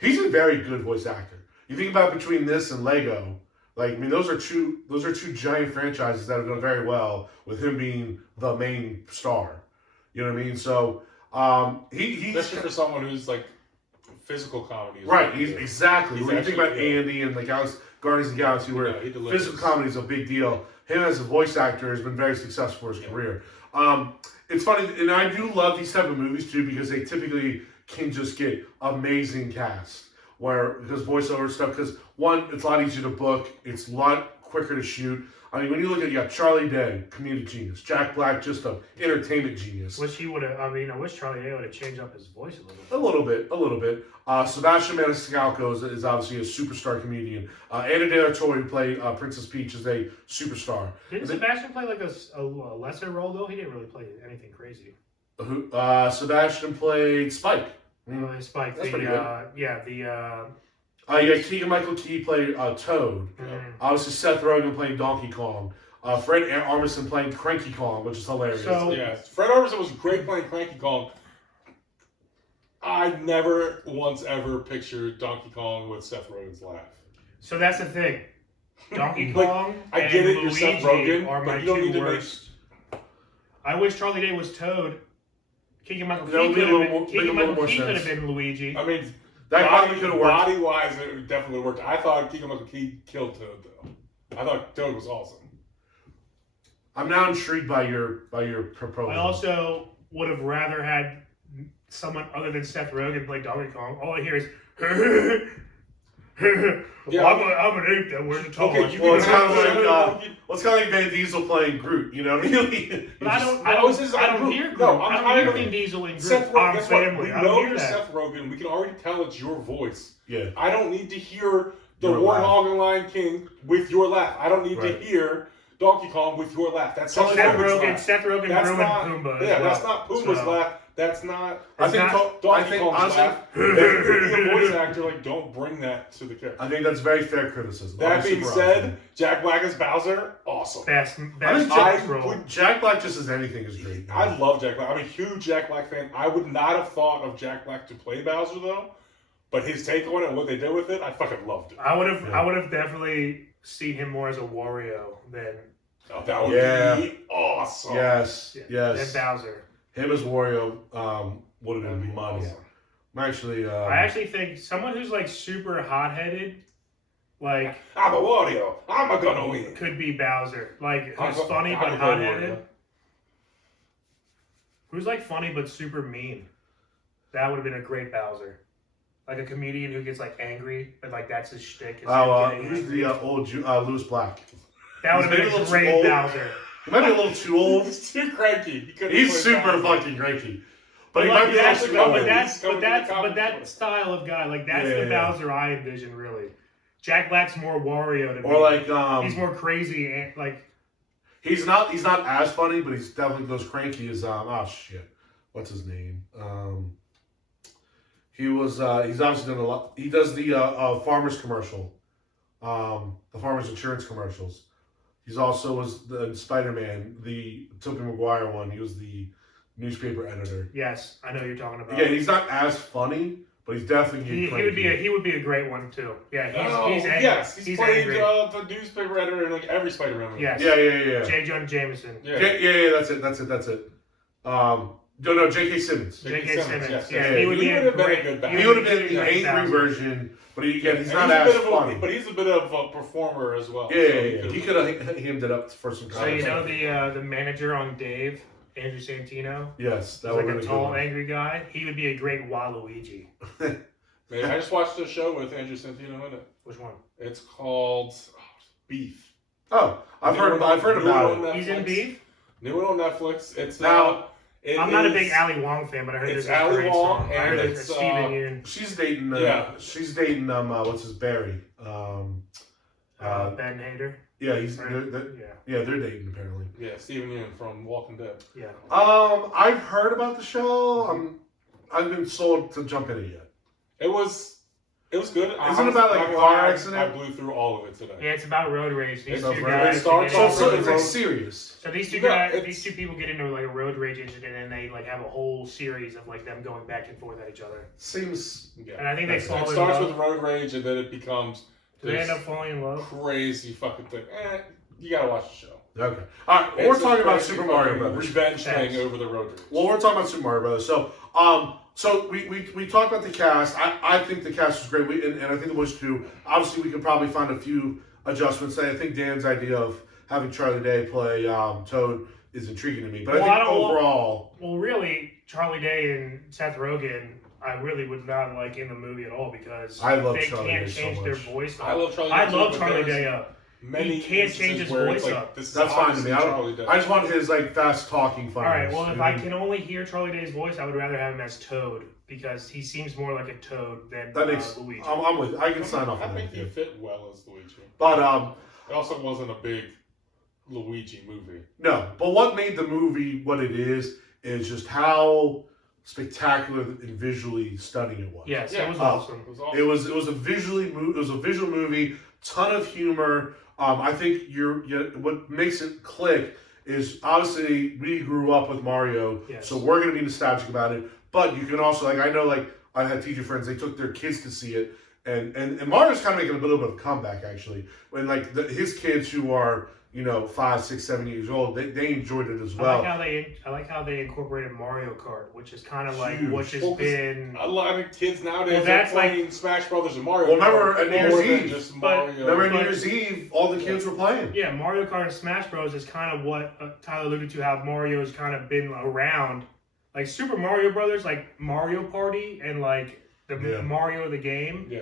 He's a very good voice actor. You think about between this and Lego, like I mean those are two giant franchises that have done very well with him being the main star. You know what I mean? So he's Especially for someone who's like physical comedy. right. He's exactly He's when you think about actually- Andy and the Guardians of the Galaxy, where Yeah, he delivers. physical comedy is a big deal. Him as a voice actor has been very successful for his career. It's funny, and I do love these type of movies too because they typically can just get amazing cast. Because voiceover stuff, because one, it's a lot easier to book, it's a lot quicker to shoot. I mean, when you look at you got Charlie Day, comedic genius, Jack Black, just an entertainment genius. Wish he would have. I mean, I wish Charlie Day would have changed up his voice a little bit. A little bit. Sebastian Maniscalco is obviously a superstar comedian. Anna De La Torre, who played Princess Peach, is a superstar. Didn't Sebastian play like a lesser role though? He didn't really play anything crazy. Sebastian played Spike. Spike. That's the, pretty good. Yeah, the. You got Keegan-Michael Key played Toad. Obviously, Seth Rogen playing Donkey Kong. Fred Armisen playing Cranky Kong, which is hilarious. So- Yeah, Fred Armisen was great playing Cranky Kong. I never once ever pictured Donkey Kong with Seth Rogen's laugh. So that's the thing. Donkey Like, Kong I and get it, you're Seth Luigi Rogen, are my but you don't two need to make- worst. I wish Charlie Day was Toad. Keegan-Michael That would Key be a could little have more- been, make a little more Keegan-Michael Key could have sense. been Luigi. I mean, That probably could have worked. body-wise, it definitely worked. I thought Keegan-Michael Key killed Toad, though. I thought Toad was awesome. I'm now intrigued by your proposal. I also would have rather had someone other than Seth Rogen play Donkey Kong. All I hear is, Yeah, I'm an ape that wears a toy. Okay, Well, it's kind of like Van Diesel playing Groot. You know what I mean? But I don't hear Groot. No, I I'm don't hear tired Vin of Diesel in Groot. Seth Rogen, I'm guess what? family. We I know don't hear you're that. Seth Rogen. We can already tell it's your voice. Yeah. I don't need to hear the Your Warren laugh. Hog and Lion King with your laugh. I don't need Right. to hear Donkey Kong with your laugh. That's Seth Seth Rogen, Rogen's laugh. Seth Rogen That's ruined not, Pumbaa. yeah, as well. that's not Pumbaa's So, laugh. That's not I think Donkey Kong's honestly, laugh. The voice actor, like, don't bring that to the character. I think that's very fair criticism. That I'm being super said, honest. Jack Black as Bowser, awesome. Best I think Jack role. Jack Black just as anything is great. I love Jack Black. I'm a huge Jack Black fan. I would not have thought of Jack Black to play Bowser though, but his take on it and what they did with it, I fucking loved it. I would have definitely seen him more as a Wario than Oh, that would be awesome. Yes. than Bowser. Him as Wario would have That'd been be money. awesome. I'm actually. I actually think someone who's like super hot-headed, like I'm a Wario. I'm a gonna win. could be Bowser. Like who's I'm funny I'm but a good hot-headed. Wario. Who's like funny but super mean. That would have been a great Bowser. Like a comedian who gets like angry, but like that's his shtick. Is him who's getting the angry. old Lewis Black? That would have maybe been a a little too great old. Bowser. He might be a little too old. He's too cranky. He couldn't He's play super Bowser. fucking cranky. But he Like, might be a that's, little too old. but that style of guy, like that's the Bowser I envision really. Jack Black's more Wario to me. Or like he's more crazy and like he's not as funny, but he's definitely goes cranky as oh shit. What's his name? He's obviously done a lot. He does the farmers commercial, the farmers insurance commercials. He's also was the Spider-Man, the Tobey Maguire one. He was the newspaper editor. yes, I know who you're talking about. Yeah, he's not as funny, but he's definitely he would be a great one too. Yeah, he's angry. Yes, he's played angry. The newspaper editor in like every Spider-Man movie. Yes. Yeah. J. Jonah Jameson. Yeah. That's it. No, J.K. Simmons. J.K. Simmons. Yes. Yeah, he would be a been great. a good He would have be been a the great angry Bowser. version, but he's not And as he's funny. but he's a bit of a performer as well. Yeah. He could have hemmed it up for some So you content. know the manager on Dave, Andrew Santino. Yes, that He's would like be a tall, angry guy. He would be a great Waluigi. Man, I just watched a show with Andrew Santino in it. Which one? It's called Beef. Oh, I've heard about it. He's in Beef. New one on Netflix. It's Now, I'm not a big Ali Wong fan, but I heard It's this is a Ali great Wong, song. I and heard it's, Steven Yeun. She's dating. Yeah. She's dating. What's his Barry? Ben Hader. Yeah, Yeah. they're dating apparently. Yeah, Steven Yeun from Walking Dead. Yeah. I've heard about the show. I've been sold to jump in it yet. It was good. Isn't it about like a car accident? I blew through all of it today. Yeah, it's about road rage. These It's two about guys. road rage. get So into- it's like serious. So these two Yeah, guys, it's- these two people get into like a road rage incident, and they like have a whole series of like them going back and forth at each other. Seems. And Yeah. I think they That's- fall It in starts love. with road rage and then it becomes Do they this end up falling in love? crazy fucking thing. You gotta watch the show. Okay. All right. Well, we're It's a talking about crazy Super Mario fucking Brothers. revenge Thanks. thing over the road rage. Well, we're talking about Super Mario Brothers. So we talked about the cast. I think the cast was great. And I think the voice too. Obviously, we could probably find a few adjustments. I think Dan's idea of having Charlie Day play Toad is intriguing to me. But I think overall, Well, really, Charlie Day and Seth Rogen, I really would not like in the movie at all because I love they Charlie can't Day so change their much. voice. I love Charlie Day. I too, love but Charlie there's Day up. Many He can't change instances his where it's voice like, up. this is that's fine to me. Charlie Day. I just want his like fast talking All fun. right. Well, if I can only hear Charlie Day's voice, I would rather have him as Toad because he seems more like a Toad than That makes. Luigi. I'm with. I can sign off I on think that. he Yeah. fit well as Luigi. But It also wasn't a big Luigi movie. no. But what made the movie what it is just how spectacular and visually stunning it was. Yes, Yeah. it was awesome. It was awesome. It was a visual movie, ton of humor. I think what makes it click is obviously we grew up with Mario, Yes. so we're gonna be nostalgic about it. But you can also I know I had teacher friends, they took their kids to see it, and Mario's kind of making a little bit of a comeback actually. When his kids who are 5, 6, 7 years old, they enjoyed it as I well. like how they incorporated Mario Kart, which is kind of like Huge. which has been a lot of kids nowadays Well, that's are playing Smash Brothers and Mario. Well, remember Kart at New Year's more than Eve, just but- Mario. Remember New Year's Eve, all the kids were playing. Yeah, Mario Kart and Smash Bros. Is kind of what Tyler alluded to, how Mario has kind of been around. Like Super Mario Brothers, like Mario Party, and like the Mario the game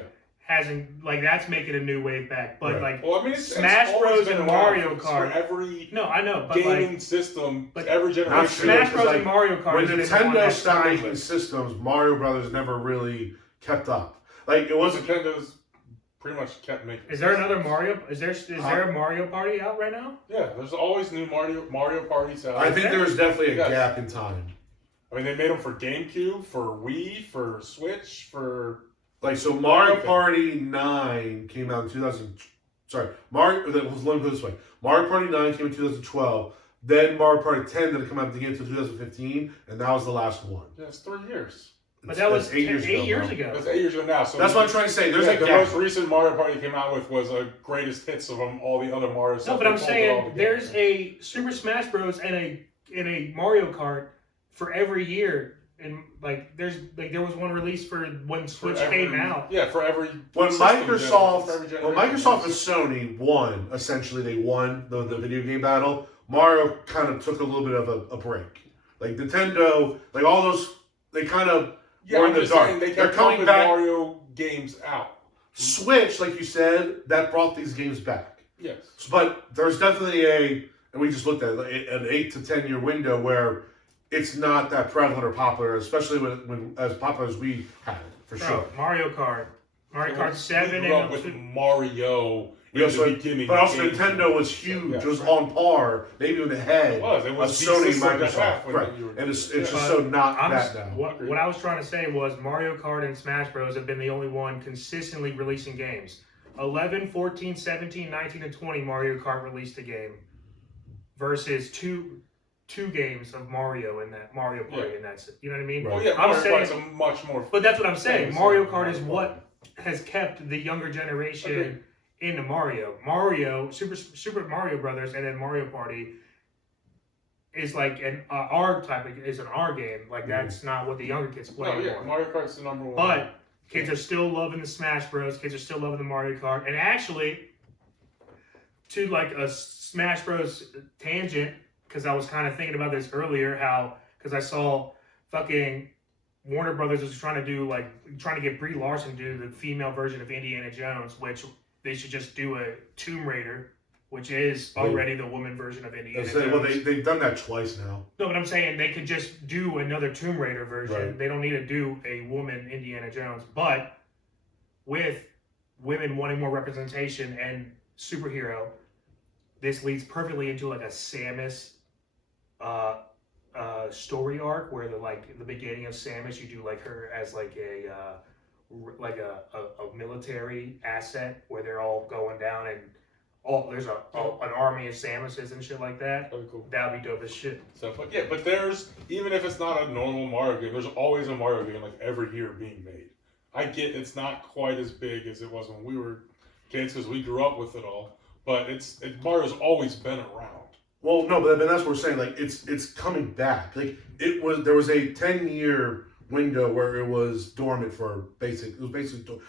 hasn't, like, that's making a new wave back. But like Smash Bros. And Mario Kart. For every I know, but gaming system, but every generation. Smash Bros. And Mario Kart. When is the one Nintendo that's stopped making timeless. systems, Mario Brothers never really kept up. Like, it wasn't. Nintendo's pretty much kept making. Is there another Mario? Is there a Mario Party out right now? Yeah, there's always new Mario parties out. I think there was definitely a gap in time. I mean, they made them for GameCube, for Wii, for Switch, for... Like, so Mario Party 9 came out in 2000... Sorry, let me put it this way. Mario Party 9 came in 2012. Then Mario Party 10 didn't come out again until 2015, and that was the last one. Yeah, it's 3 years. But that was 8 years ago. That's 8 years ago now. So that's what I'm trying to say. There's the gap. most recent Mario Party came out with was a greatest hits of them, all the other Mario stuff. No, but I'm saying there's a Super Smash Bros. and a Mario Kart for every year. And there was one release for when Switch came out. Yeah, for every when Microsoft and Sony Sony won, essentially they won the video game battle. Mario kind of took a little bit of a break. Like Nintendo, like all those, they kind of were in the dark. They're coming back. Mario games out. Switch, like you said, that brought these games back. Yes, but there's definitely and we just looked at an 8 to 10 year window where it's not that prevalent or popular, especially when as popular as we had it, for sure. Mario Kart 7 grew up with Mario in the beginning. But also Nintendo was huge. It was on par, maybe even ahead of Sony and Microsoft. Right. And it's just so not that now. What I was trying to say was Mario Kart and Smash Bros. Have been the only one consistently releasing games. 11, 14, 17, 19, and 20 Mario Kart released a game versus two games of Mario in that Mario Party, and that's it. You know what I mean? Well, yeah, Mario Kart's a much more. But that's what I'm saying. Mario Kart is what has kept the younger generation into Mario. Super Mario Brothers, and then Mario Party is like an R game. Like that's not what the younger kids play anymore. Mario Kart's the number one. But kids are still loving the Smash Bros. Kids are still loving the Mario Kart, and actually, to like a Smash Bros. Tangent. Because I was kind of thinking about this earlier, because I saw fucking Warner Brothers was trying to get Brie Larson to do the female version of Indiana Jones, which they should just do a Tomb Raider, which is already the woman version of Indiana Jones. Well, they've done that twice now. No, but I'm saying they could just do another Tomb Raider version. Right. They don't need to do a woman Indiana Jones. But with women wanting more representation and superhero, this leads perfectly into like a Samus story arc where the beginning of Samus, you do like her as like a military asset where they're all going down and there's an army of Samuses and shit like that. Oh, cool. That'd be dope as shit. So, but there's, even if it's not a normal Mario game, there's always a Mario game like every year being made. I get it's not quite as big as it was when we were kids because we grew up with it all, but Mario's always been around. Well, no, but that's what we're saying. Like it's coming back. Like there was a 10-year window where it was dormant for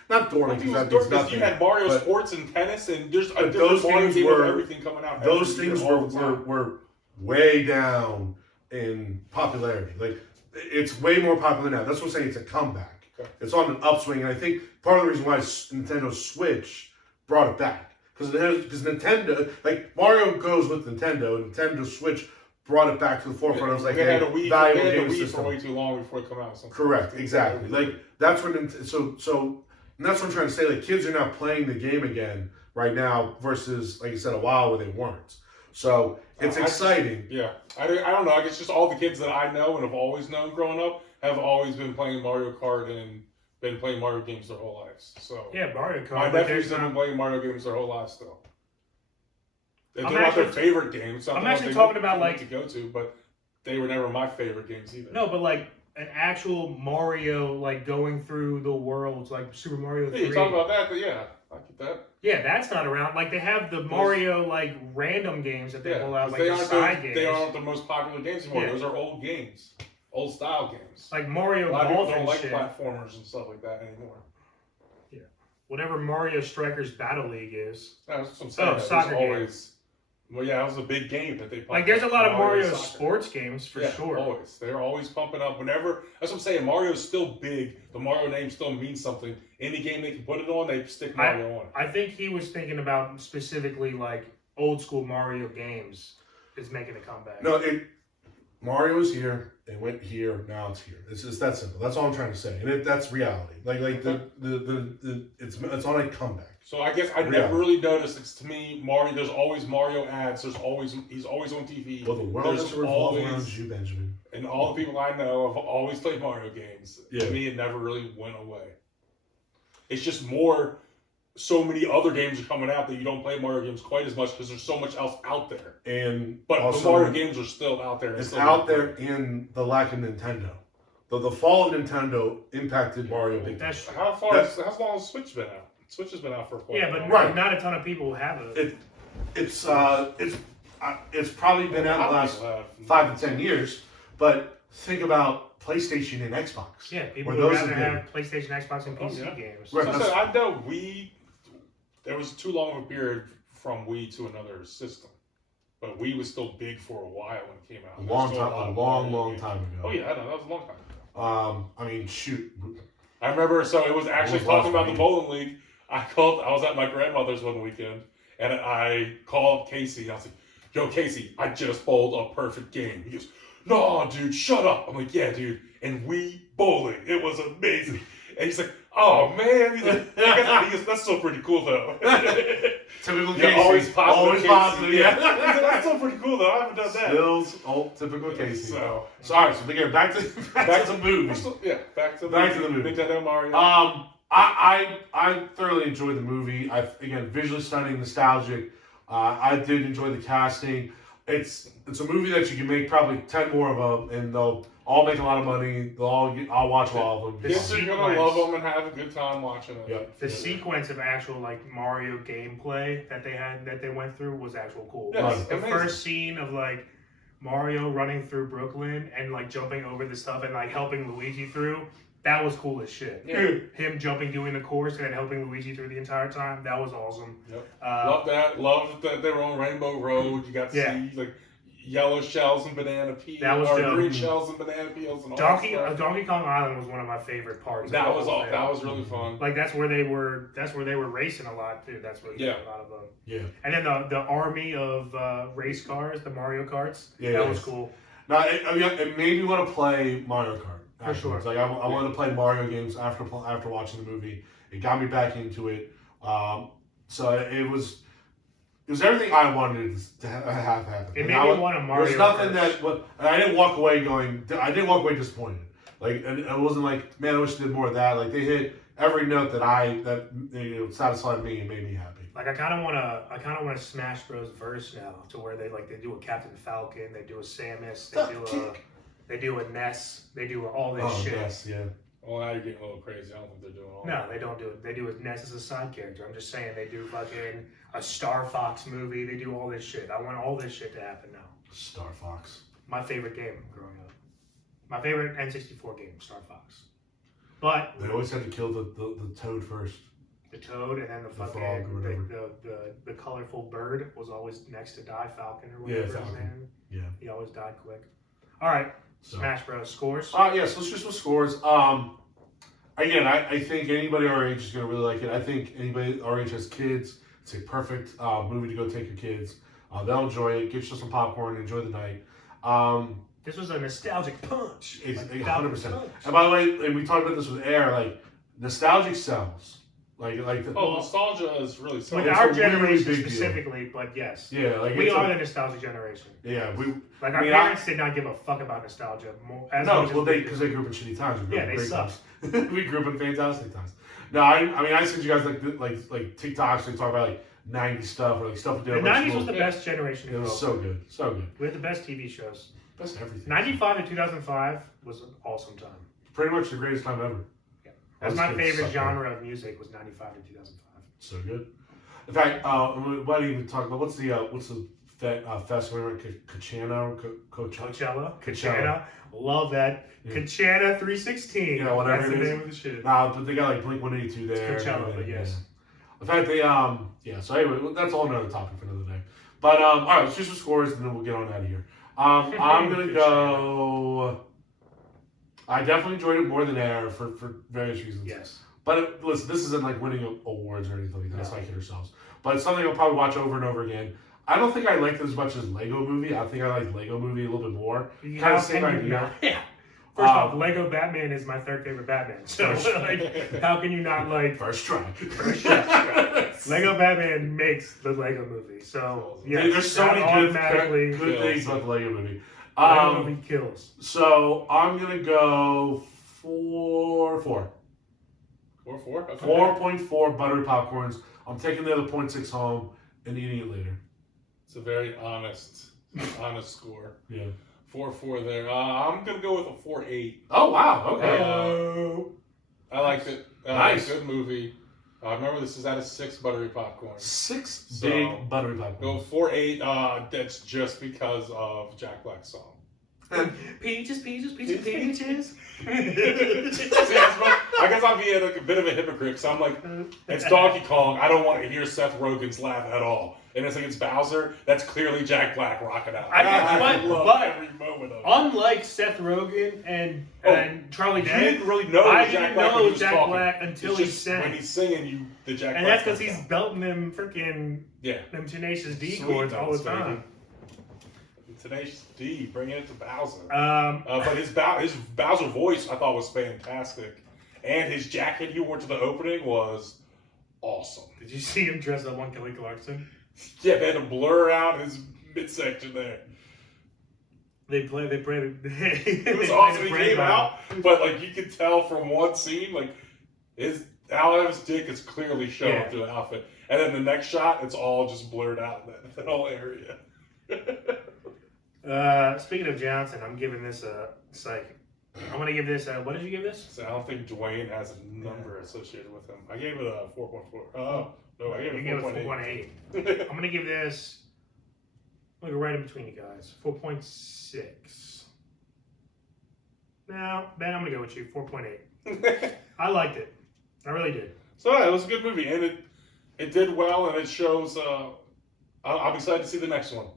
not dormant because you had Mario Sports and tennis and just a those Mario things game were of everything coming out. Those things were way down in popularity. Like it's way more popular now. That's what I'm saying. It's a comeback. Okay. It's on an upswing, and I think part of the reason why Nintendo Switch brought it back. Because Nintendo, like Mario goes with Nintendo, and Nintendo Switch brought it back to the forefront. I was like, they had a Wii system for way too long before it came out. Correct, exactly. Like that's when and that's what I'm trying to say. Like kids are now playing the game again right now versus, like you said, a while where they weren't. So it's exciting. I don't know. I guess just all the kids that I know and have always known growing up have always been playing Mario Kart and been playing Mario games their whole lives. So yeah, Mario Kart. My nephews have been playing Mario games their whole lives still. They're not their favorite games. I'm actually talking about like to go to, but they were never my favorite games either. No, but like an actual Mario, like going through the worlds, like Super Mario 3. Yeah, you talk about that, but yeah, I could Yeah, that's not around. Like, they have the Mario, like, random games that they pull out, like, they the aren't side games. They aren't the most popular games anymore. Yeah. Those are old games. Old style games. Like Mario A lot of people Golf don't and like shit. platformers and stuff like that anymore. Yeah. Whatever Mario Strikers Battle League is. That's what I'm saying. Soccer always. Well, yeah, that was a big game that they pumped. Like, there's a lot of Mario soccer. sports games for sure. Always. They're always pumping up. Whenever, that's what I'm saying. Mario's still big. The Mario name still means something. Any game they can put it on, they stick Mario on. I think he was thinking about specifically like old school Mario games is making a comeback. No, Mario's here. It went here. Now it's here. It's just that simple. That's all I'm trying to say, and that's reality. Like it's on a comeback. So I guess I never really noticed. It's to me Mario. There's always Mario ads. He's always on TV. Well, the world has to revolve around you, Benjamin. And all the people I know have always played Mario games. Yeah. To me, it never really went away. It's just so many other games are coming out that you don't play Mario games quite as much because there's so much else out there. But also, the Mario games are still out there. It's out there in the lack of Nintendo. The fall of Nintendo impacted Mario big time. How long has Switch been out? Switch has been out for a while. Yeah, but not a ton of people have it. It's probably been out the last 5 to 10 years. But think about PlayStation and Xbox. Yeah, people would rather have PlayStation, Xbox, and PC games. Right. So I know there was too long of a period from Wii to another system. But Wii was still big for a while when it came out. A long time ago. Oh yeah, I know, that was a long time ago. I mean, shoot. I remember, so it was actually talking about the bowling league. I was at my grandmother's one weekend, and I called Casey, and I was like, yo, Casey, I just bowled a perfect game. He goes, no, dude, shut up. I'm like, yeah, dude, and Wii bowling, it was amazing. And he's like, oh, man. He's like, he goes, that's still pretty cool, though. Typical Casey. Always positive. Yeah. That's still pretty cool, though. I haven't done that. Skills, typical Casey. So all right, so again, back to the movie. Back to the movie. Nintendo Mario. I thoroughly enjoyed the movie. Again, visually stunning, nostalgic. I did enjoy the casting. It's a movie that you can make probably 10 more of them, and they'll all make a lot of money. I'll watch all of them. Kids are gonna love them and have a good time watching it. Yep. The sequence of actual like Mario gameplay that they went through was actual cool. Yes, the first scene of like Mario running through Brooklyn and like jumping over the stuff and like helping Luigi through. That was cool as shit. Yeah. Him jumping, doing the course, and then helping Luigi through the entire time. That was awesome. Yep. Love that. Love that they were on Rainbow Road. You got to see like yellow shells and banana peels. That was dope. Green shells and banana peels and all Donkey that stuff. Donkey Kong Island was one of my favorite parts. That was really fun. Like that's where they were racing a lot too. That's where a lot of them. Yeah. And then the army of race cars, the Mario Karts. Yeah, that was cool. Now it made me want to play Mario Kart. For sure. Like I wanted to play Mario games after watching the movie. It got me back into it. So it was everything I wanted to have happen. It made me want a Mario. There's nothing I didn't walk away disappointed. Like, and it wasn't like, man, I wish they did more of that. Like they hit every note that satisfied me and made me happy. Like I kind of want to Smash Bros. Verse now to where they do a Captain Falcon, they do a Samus, they do a Ness, they do all this shit. Yes, yeah. Well, now you're getting a little crazy. I don't think they're doing all that. No, they don't do it. They do a Ness as a side character. I'm just saying they do fucking a Star Fox movie. They do all this shit. I want all this shit to happen now. Star Fox. My favorite game growing up. My favorite N64 game, Star Fox. But they always had to kill the toad first. The toad and then the fucking frog or whatever. The colorful bird was always next to die. Falcon or whatever his name. Yeah. He always died quick. All right. Smash Bros. Scores? Yes, let's just with scores. Again, I think anybody our age is going to really like it. I think anybody our age has kids. It's a perfect movie to go take your kids. They'll enjoy it. Get you some popcorn. Enjoy the night. This was a nostalgic punch. It's 100%. And by the way, and we talked about this with Air, like, nostalgic sells. Nostalgia is really selling. With our generation specifically, but yes. Yeah, like we are the nostalgia generation. Yeah, our parents did not give a fuck about nostalgia. Because they grew up in shitty times. They suck. We grew up in fantastic times. No, I sent you guys like TikToks. They talk about like 90s stuff or like stuff. The 90s was the best generation. It was so good, so good. We had the best TV shows. Best everything. 95 to 2005 was an awesome time. Pretty much the greatest time ever. Yeah, that's my favorite genre of music. Was 95 to 2005. So good. In fact, we might even talk about what's the festival? Coachella. Love that. Yeah. Coachella 316. You know, whatever That's it the is. name of the shit. Nah, but they got like Blink-182 there. It's Coachella, but yes. In fact, they So anyway, that's all another topic for another day. But all right, let's do some scores and then we'll get on out of here. I'm gonna go. I definitely enjoyed it more than Air for various reasons. Yes. But listen, this isn't like winning awards or anything like that. Let's not kid ourselves. But it's something I'll probably watch over and over again. I don't think I liked it as much as Lego Movie. I think I liked Lego Movie a little bit more. Kind of same idea. Yeah. First off, Lego Batman is my third favorite Batman. So, like, how can you not like... First try. Lego Batman makes the Lego Movie. So, yeah. There's so many good things about the Lego Movie. Lego Movie kills. So, I'm going to go 4-4. 4-4? Okay. 4.4 buttery popcorns. I'm taking the other 0.6 home and eating it later. It's a very honest score. Yeah. 4-4 there. I'm gonna go with a 4-8. Oh wow! Okay. I liked it. Nice. Good movie. Remember, this is out of 6 buttery popcorn. 6 big buttery popcorn. Go 4-8. That's just because of Jack Black's song. Peaches. See, I guess I'm being like a bit of a hypocrite because I'm like, it's Donkey Kong. I don't want to hear Seth Rogen's laugh at all. And it's like it's Bowser. That's clearly Jack Black rocking out. I love every moment of it. Unlike Seth Rogen and Charlie Day, you didn't really know I Jack didn't Black when know he was Jack talking. Black until he sang. When he's singing, the Jack Black. And that's because he's belting them freaking them Tenacious D Sweet chords all the notes, time. baby. Tenacious D, bringing it to Bowser. But his Bowser voice, I thought, was fantastic, and his jacket he wore to the opening was awesome. Did you see him dress up on Kelly Clarkson? Yeah, they had to blur out his midsection there. It was awesome. He came out, but like you could tell from one scene, like Al's dick is clearly showing through the outfit, and then the next shot, it's all just blurred out in that whole area. Speaking of Johnson, I'm giving this I'm gonna give this what did you give this? So I don't think Dwayne has a number associated with him. I gave it a 4.4. No, I gave it 4.8. I'm gonna give this. I'm gonna go right in between you guys. 4.6. No, Ben, I'm gonna go with you. 4.8. I liked it. I really did. So yeah, it was a good movie, and it did well, and it shows. I'm excited to see the next one.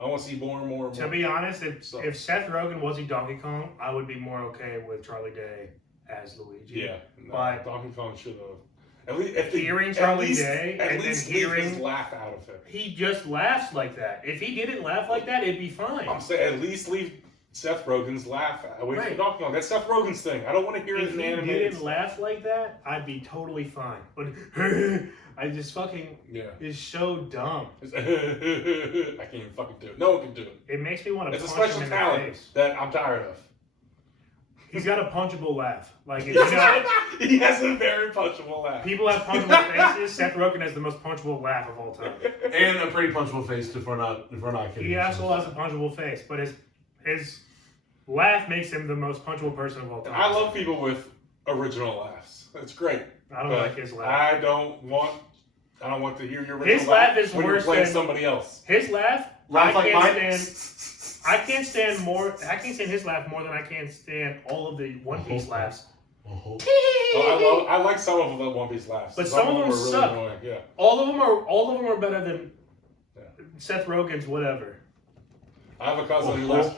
I want to see more and more and more. To be honest, if Seth Rogen wasn't Donkey Kong, I would be more okay with Charlie Day as Luigi. Yeah, but Donkey Kong should have. At least hearing Charlie Day at and least then hearing his laugh out of him. He just laughs like that. If he didn't laugh like that, it'd be fine. I'm saying at least leave Seth Rogen's laugh away from Donkey Kong. That's Seth Rogen's thing. I don't want to hear it in animated. If he didn't laugh like that, I'd be totally fine. But I just fucking is so dumb. I can't even fucking do it. No one can do it. It makes me want to. It's a special talent that I'm tired of. He's got a punchable laugh. Like he has a very punchable laugh. People have punchable faces. Seth Rogen has the most punchable laugh of all time, and a pretty punchable face if we're not kidding. He also has a punchable face, but his laugh makes him the most punchable person of all time. I love people with original laughs. It's great. I don't like his laugh. I don't want to hear your original his laugh is when worse you're playing than somebody else. His laugh, I can't stand his laugh more than I can stand all of the One Piece laughs. I like some of the One Piece laughs, but some of them suck. Really annoying. Yeah. All of them are better than Seth Rogen's whatever. I have a cousin who laughs.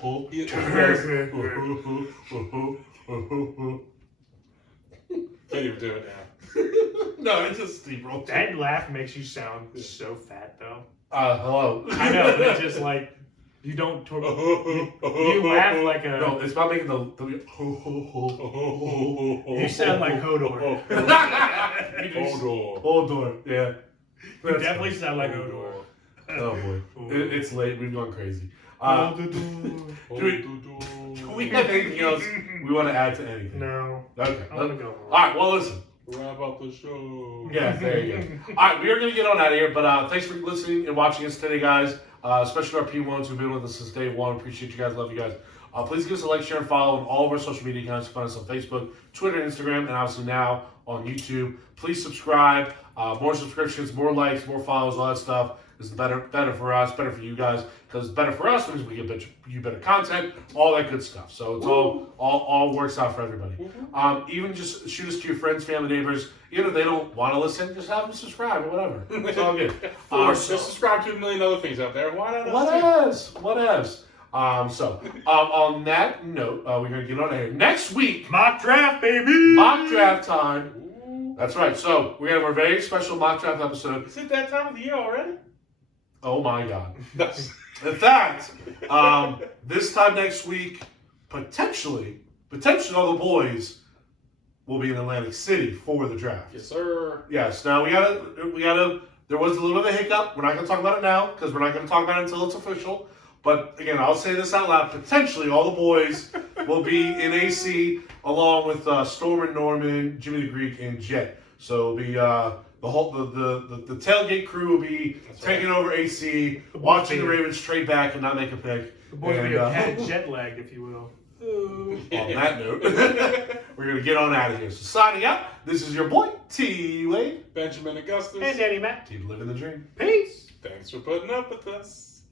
Can't even do it now. No, it's just steamroll. That laugh makes you sound so fat, though. Hello. I know, but it's just like you don't. You laugh like a. No, it's not making the. You sound like Hodor. Hodor. Yeah. You definitely sound like Hodor. Oh boy, it's late. We've gone crazy. Do we have anything else we want to add to anything? No. Okay. I want to go. All right. Well, listen. Wrap up the show. Yeah, there you go. All right, we are going to get on out of here, but thanks for listening and watching us today, guys. Especially our P1s who've been with us since day one. Appreciate you guys. Love you guys. Please give us a like, share, and follow on all of our social media accounts. You can find us on Facebook, Twitter, Instagram, and obviously now on YouTube. Please subscribe. More subscriptions, more likes, more follows, all that stuff is better for us, better for you guys, because better for us means we get you better content, all that good stuff. So it's all works out for everybody. Even just shoot us to your friends, family, neighbors. Even if they don't want to listen, just have them subscribe or whatever. It's all good. Or just subscribe to a million other things out there. Why not? Whatevs. On that note, we're gonna get on here next week. Mock draft, baby. Mock draft time. That's right. So we're gonna have a very special mock draft episode. Is it that time of the year already? Oh my God. In fact, this time next week, potentially all the boys will be in Atlantic City for the draft. Yes, sir. Yes. Now we gotta. There was a little bit of a hiccup. We're not gonna talk about it now because we're not gonna talk about it until it's official. But again, I'll say this out loud. Potentially, all the boys will be in AC along with Storm and Norman, Jimmy the Greek, and Jet. So it'll be the tailgate crew will be taking over AC, watching the Ravens trade back and not make a pick. The boys will be a tad jet lagged, if you will. On that note, we're gonna get on out of here. So signing out. This is your boy T.Wade, Benjamin Augustus, and DannyMatt. Keep living the dream. Peace. Thanks for putting up with us.